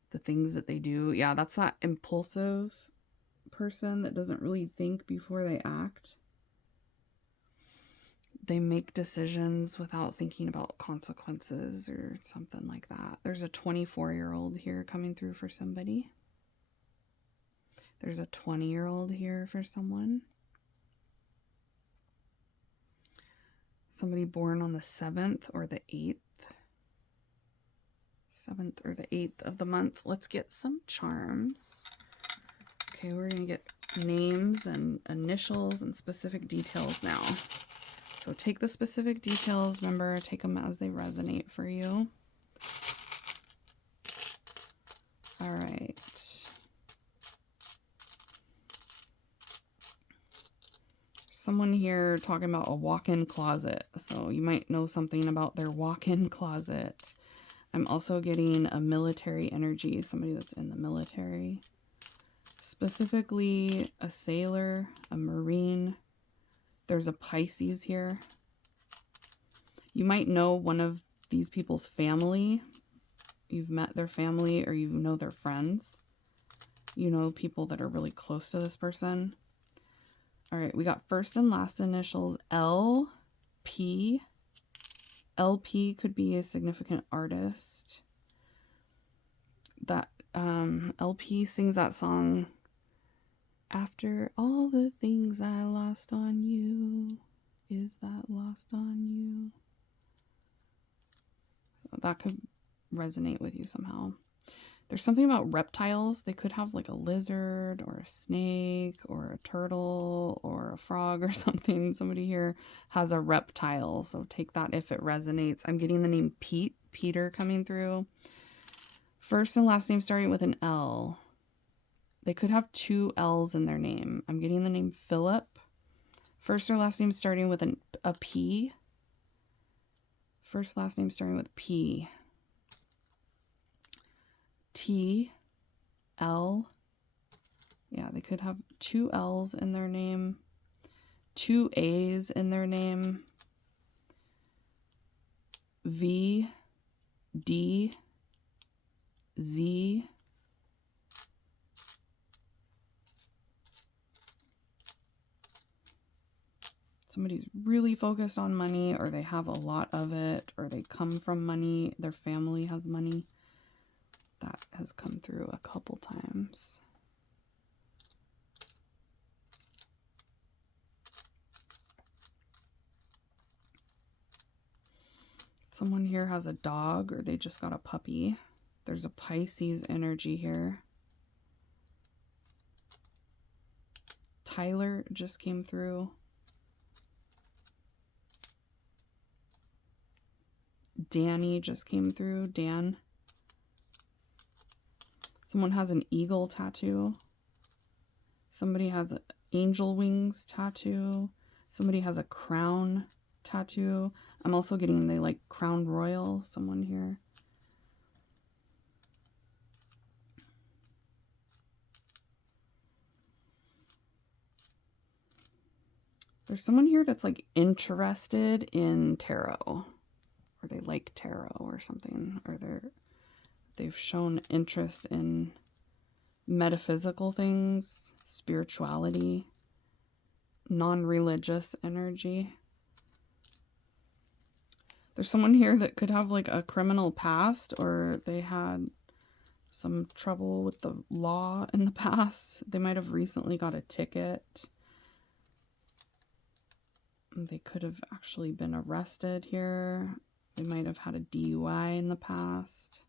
the things that they do. Yeah, that's that impulsive person that doesn't really think before they act. They make decisions without thinking about consequences or something like that. There's a 24-year-old here coming through for somebody. There's a 20-year-old here for someone. Somebody born on the 7th or the 8th. 7th or the 8th of the month. Let's get some charms. Okay, we're going to get names and initials and specific details now. So take the specific details, remember, take them as they resonate for you. All right. Someone here talking about a walk-in closet. So you might know something about their walk-in closet. I'm also getting a military energy, somebody that's in the military. Specifically a sailor, a Marine. There's a Pisces here. You might know one of these people's family. You've met their family or you know their friends. You know people that are really close to this person. All right, we got first and last initials LP. LP could be a significant artist. That LP sings that song, After All the Things I Lost on You, Is That Lost on You? That could resonate with you somehow. There's something about reptiles. They could have like a lizard or a snake or a turtle or a frog or something. Somebody here has a reptile, so take that if it resonates. I'm getting the name Peter coming through. First and last name starting with an L. They could have 2 L's in their name. I'm getting the name Philip. First or last name starting with a P. First, last name starting with P. T. L. Yeah, they could have 2 L's in their name. 2 A's in their name. V. D. Z. Somebody's really focused on money, or they have a lot of it, or they come from money. Their family has money. That has come through a couple times. Someone here has a dog, or they just got a puppy. There's a Pisces energy here. Tyler just came through. Danny just came through. Dan. Someone has an eagle tattoo. Somebody has angel wings tattoo. Somebody has a crown tattoo. I'm also getting the like crown royal. Someone here. There's someone here that's like interested in tarot, or they like tarot or something, or they've shown interest in metaphysical things, spirituality, non-religious energy. There's someone here that could have like a criminal past, or they had some trouble with the law in the past. They might have recently got a ticket. They could have actually been arrested here. They might have had a DUI in the past.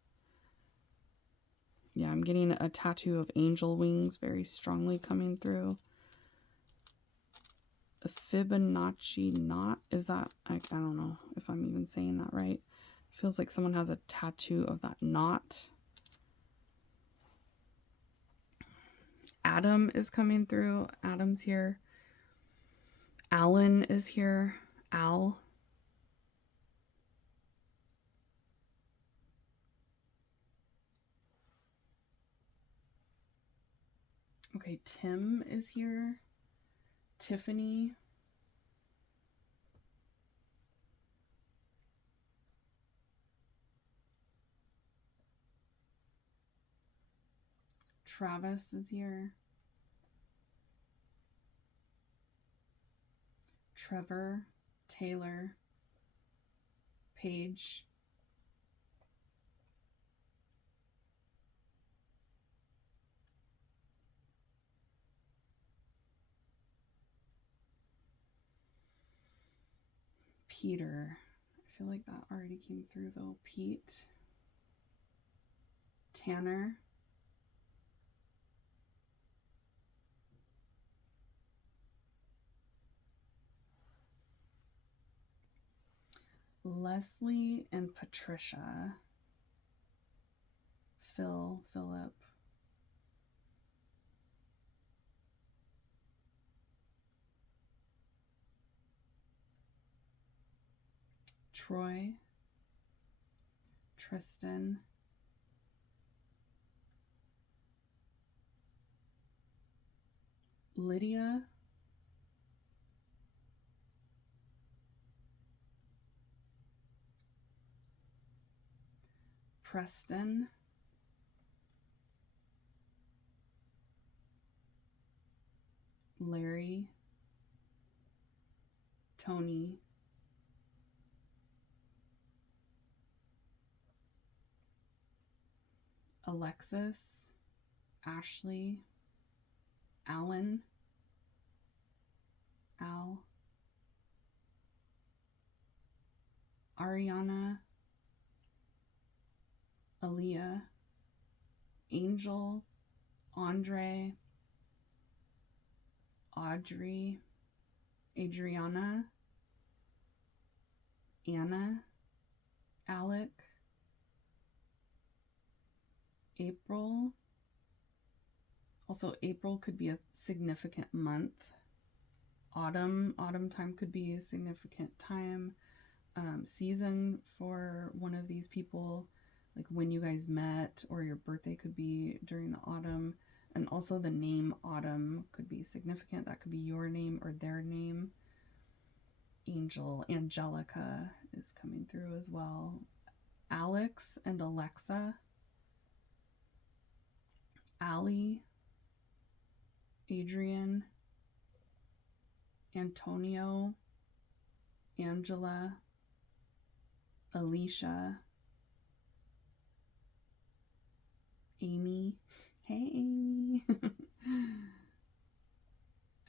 Yeah, I'm getting a tattoo of angel wings very strongly coming through. The Fibonacci knot, is that, I don't know if I'm even saying that right. Feels like someone has a tattoo of that knot. Adam is coming through. Adam's here. Alan is here. Al. Okay, Tim is here. Tiffany. Travis is here. Trevor, Taylor, Paige. Peter. I feel like that already came through though. Pete. Tanner. Leslie and Patricia. Phil, Philip. Troy. Tristan. Lydia. Preston. Larry. Tony. Alexis. Ashley. Alan. Al. Ariana. Aaliyah. Angel. Andre. Audrey. Adriana. Anna. Alec. April. Also, April could be a significant month. Autumn time could be a significant time. Season for one of these people, like when you guys met, or your birthday could be during the autumn. And also the name Autumn could be significant. That could be your name or their name. Angel. Angelica is coming through as well. Alex and Alexa. Allie. Adrian. Antonio. Angela. Alicia. Amy. Hey, Amy.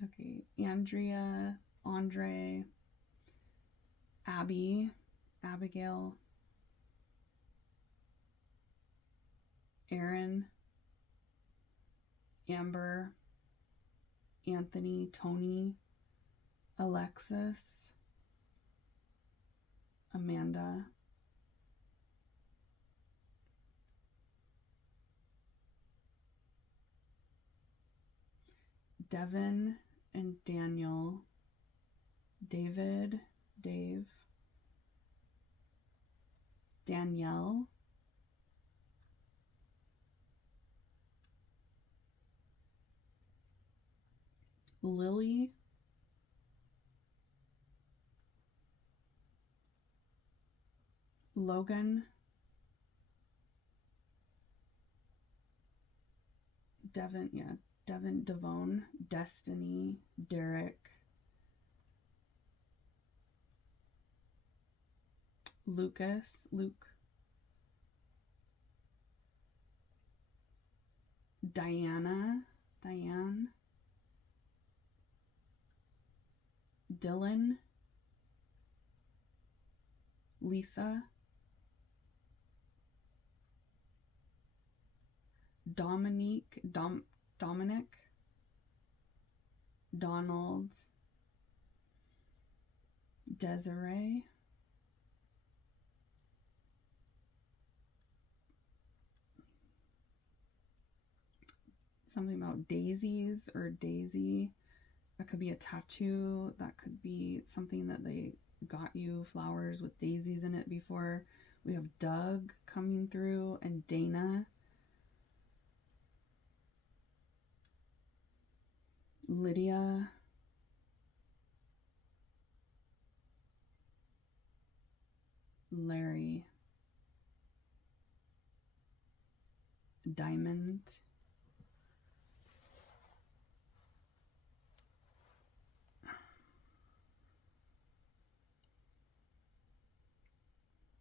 Okay. Andrea. Andre. Abby. Abigail. Aaron. Amber. Anthony. Tony. Alexis. Amanda. Devin and Daniel. David. Dave. Danielle. Lily. Logan. Devin, Devone. Destiny. Derek. Luke. Diane. Dylan. Lisa. Dominic. Donald. Desiree. Something about daisies or Daisy. That could be a tattoo. That could be something that they got you, flowers with daisies in it before. We have Doug coming through and Dana. Lydia. Larry. Diamond.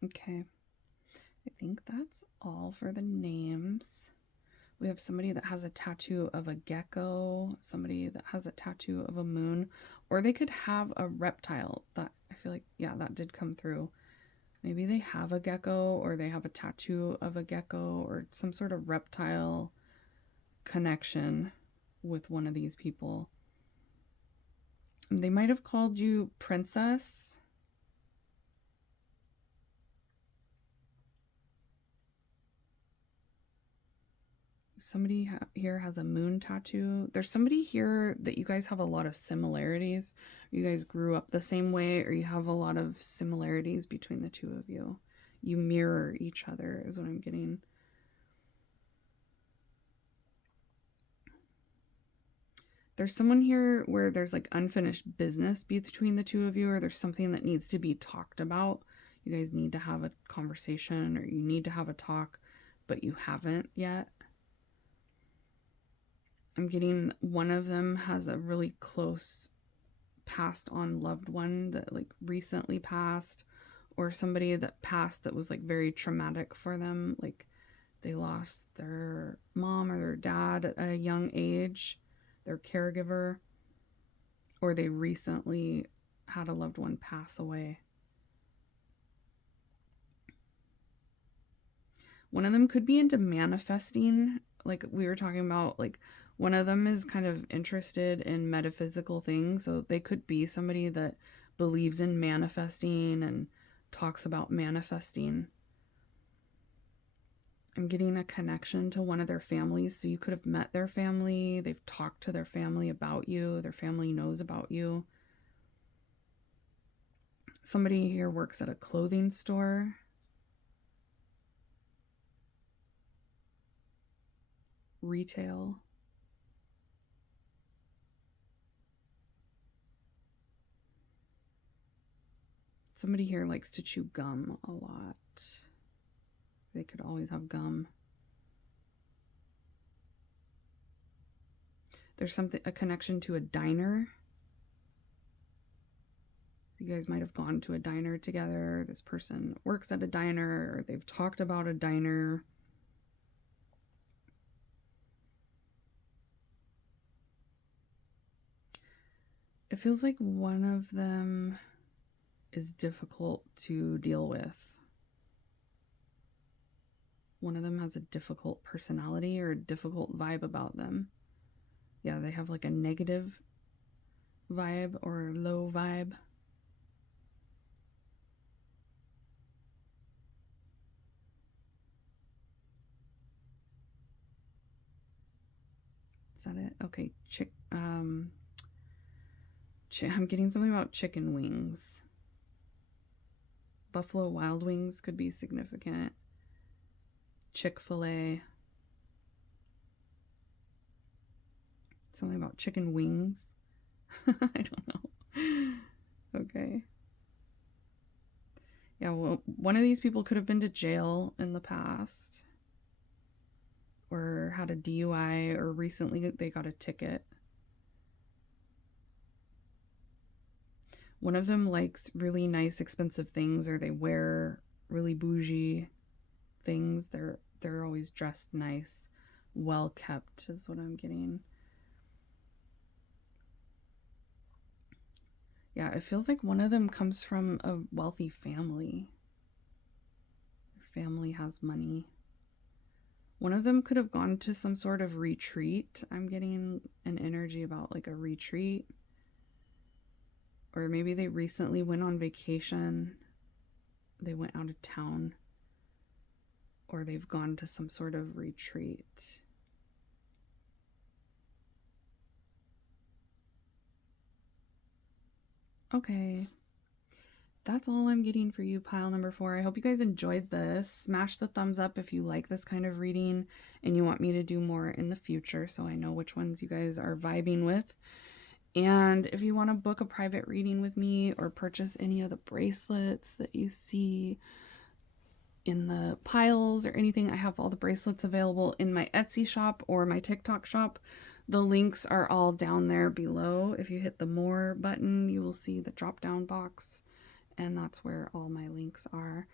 Okay, I think that's all for the names. We have somebody that has a tattoo of a gecko, somebody that has a tattoo of a moon, or they could have a reptile. That I feel like, yeah, that did come through. Maybe they have a gecko or they have a tattoo of a gecko or some sort of reptile connection with one of these people. They might have called you princess. Somebody here has a moon tattoo. There's somebody here that you guys have a lot of similarities. You guys grew up the same way, or you have a lot of similarities between the two of you. You mirror each other, is what I'm getting. There's someone here where there's like unfinished business between the two of you, or there's something that needs to be talked about. You guys need to have a conversation, or you need to have a talk, but you haven't yet. I'm getting one of them has a really close passed on loved one that like recently passed, or somebody that passed that was like very traumatic for them. Like they lost their mom or their dad at a young age, their caregiver, or they recently had a loved one pass away. One of them could be into manifesting, like we were talking about. Like one of them is kind of interested in metaphysical things, so they could be somebody that believes in manifesting and talks about manifesting. I'm getting a connection to one of their families, so you could have met their family. They've talked to their family about you. Their family knows about you. Somebody here works at a clothing store. Retail. Somebody here likes to chew gum a lot. They could always have gum. There's a connection to a diner. You guys might have gone to a diner together. This person works at a diner, or they've talked about a diner. It feels like one of them is difficult to deal with. One of them has a difficult personality or a difficult vibe about them. Yeah, they have like a negative vibe or low vibe. Is that it? Okay, I'm getting something about chicken wings. Buffalo Wild Wings could be significant. Chick-fil-A. Something about chicken wings. I don't know. Okay. Yeah, well, one of these people could have been to jail in the past, or had a DUI, or recently they got a ticket. One of them likes really nice, expensive things, or they wear really bougie things. They're always dressed nice, well kept is what I'm getting. Yeah, it feels like one of them comes from a wealthy family. Their family has money. One of them could have gone to some sort of retreat. I'm getting an energy about like a retreat. Or maybe they recently went on vacation. They went out of town. Or they've gone to some sort of retreat. Okay. That's all I'm getting for you, pile number 4. I hope you guys enjoyed this. Smash the thumbs up if you like this kind of reading and you want me to do more in the future, so I know which ones you guys are vibing with. And if you want to book a private reading with me or purchase any of the bracelets that you see in the piles or anything, I have all the bracelets available in my Etsy shop or my TikTok shop. The links are all down there below. If you hit the more button, you will see the drop down box, and that's where all my links are.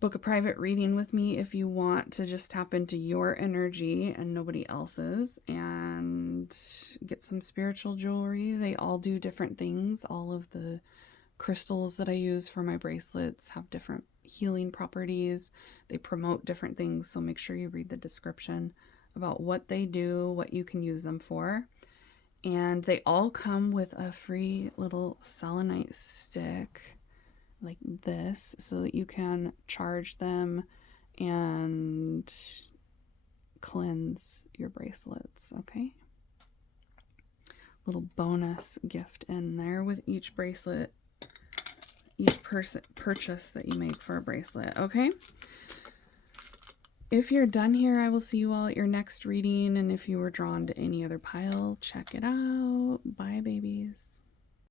book a private reading with me if you want to just tap into your energy and nobody else's, and get some spiritual jewelry. They all do different things. All of the crystals that I use for my bracelets have different healing properties. They promote different things, so make sure you read the description about what they do, what you can use them for. And they all come with a free little selenite stick like this so that you can charge them and cleanse your bracelets, okay? Little bonus gift in there with each bracelet, each purchase that you make for a bracelet, okay? If you're done here, I will see you all at your next reading, and if you were drawn to any other pile, check it out. Bye, babies.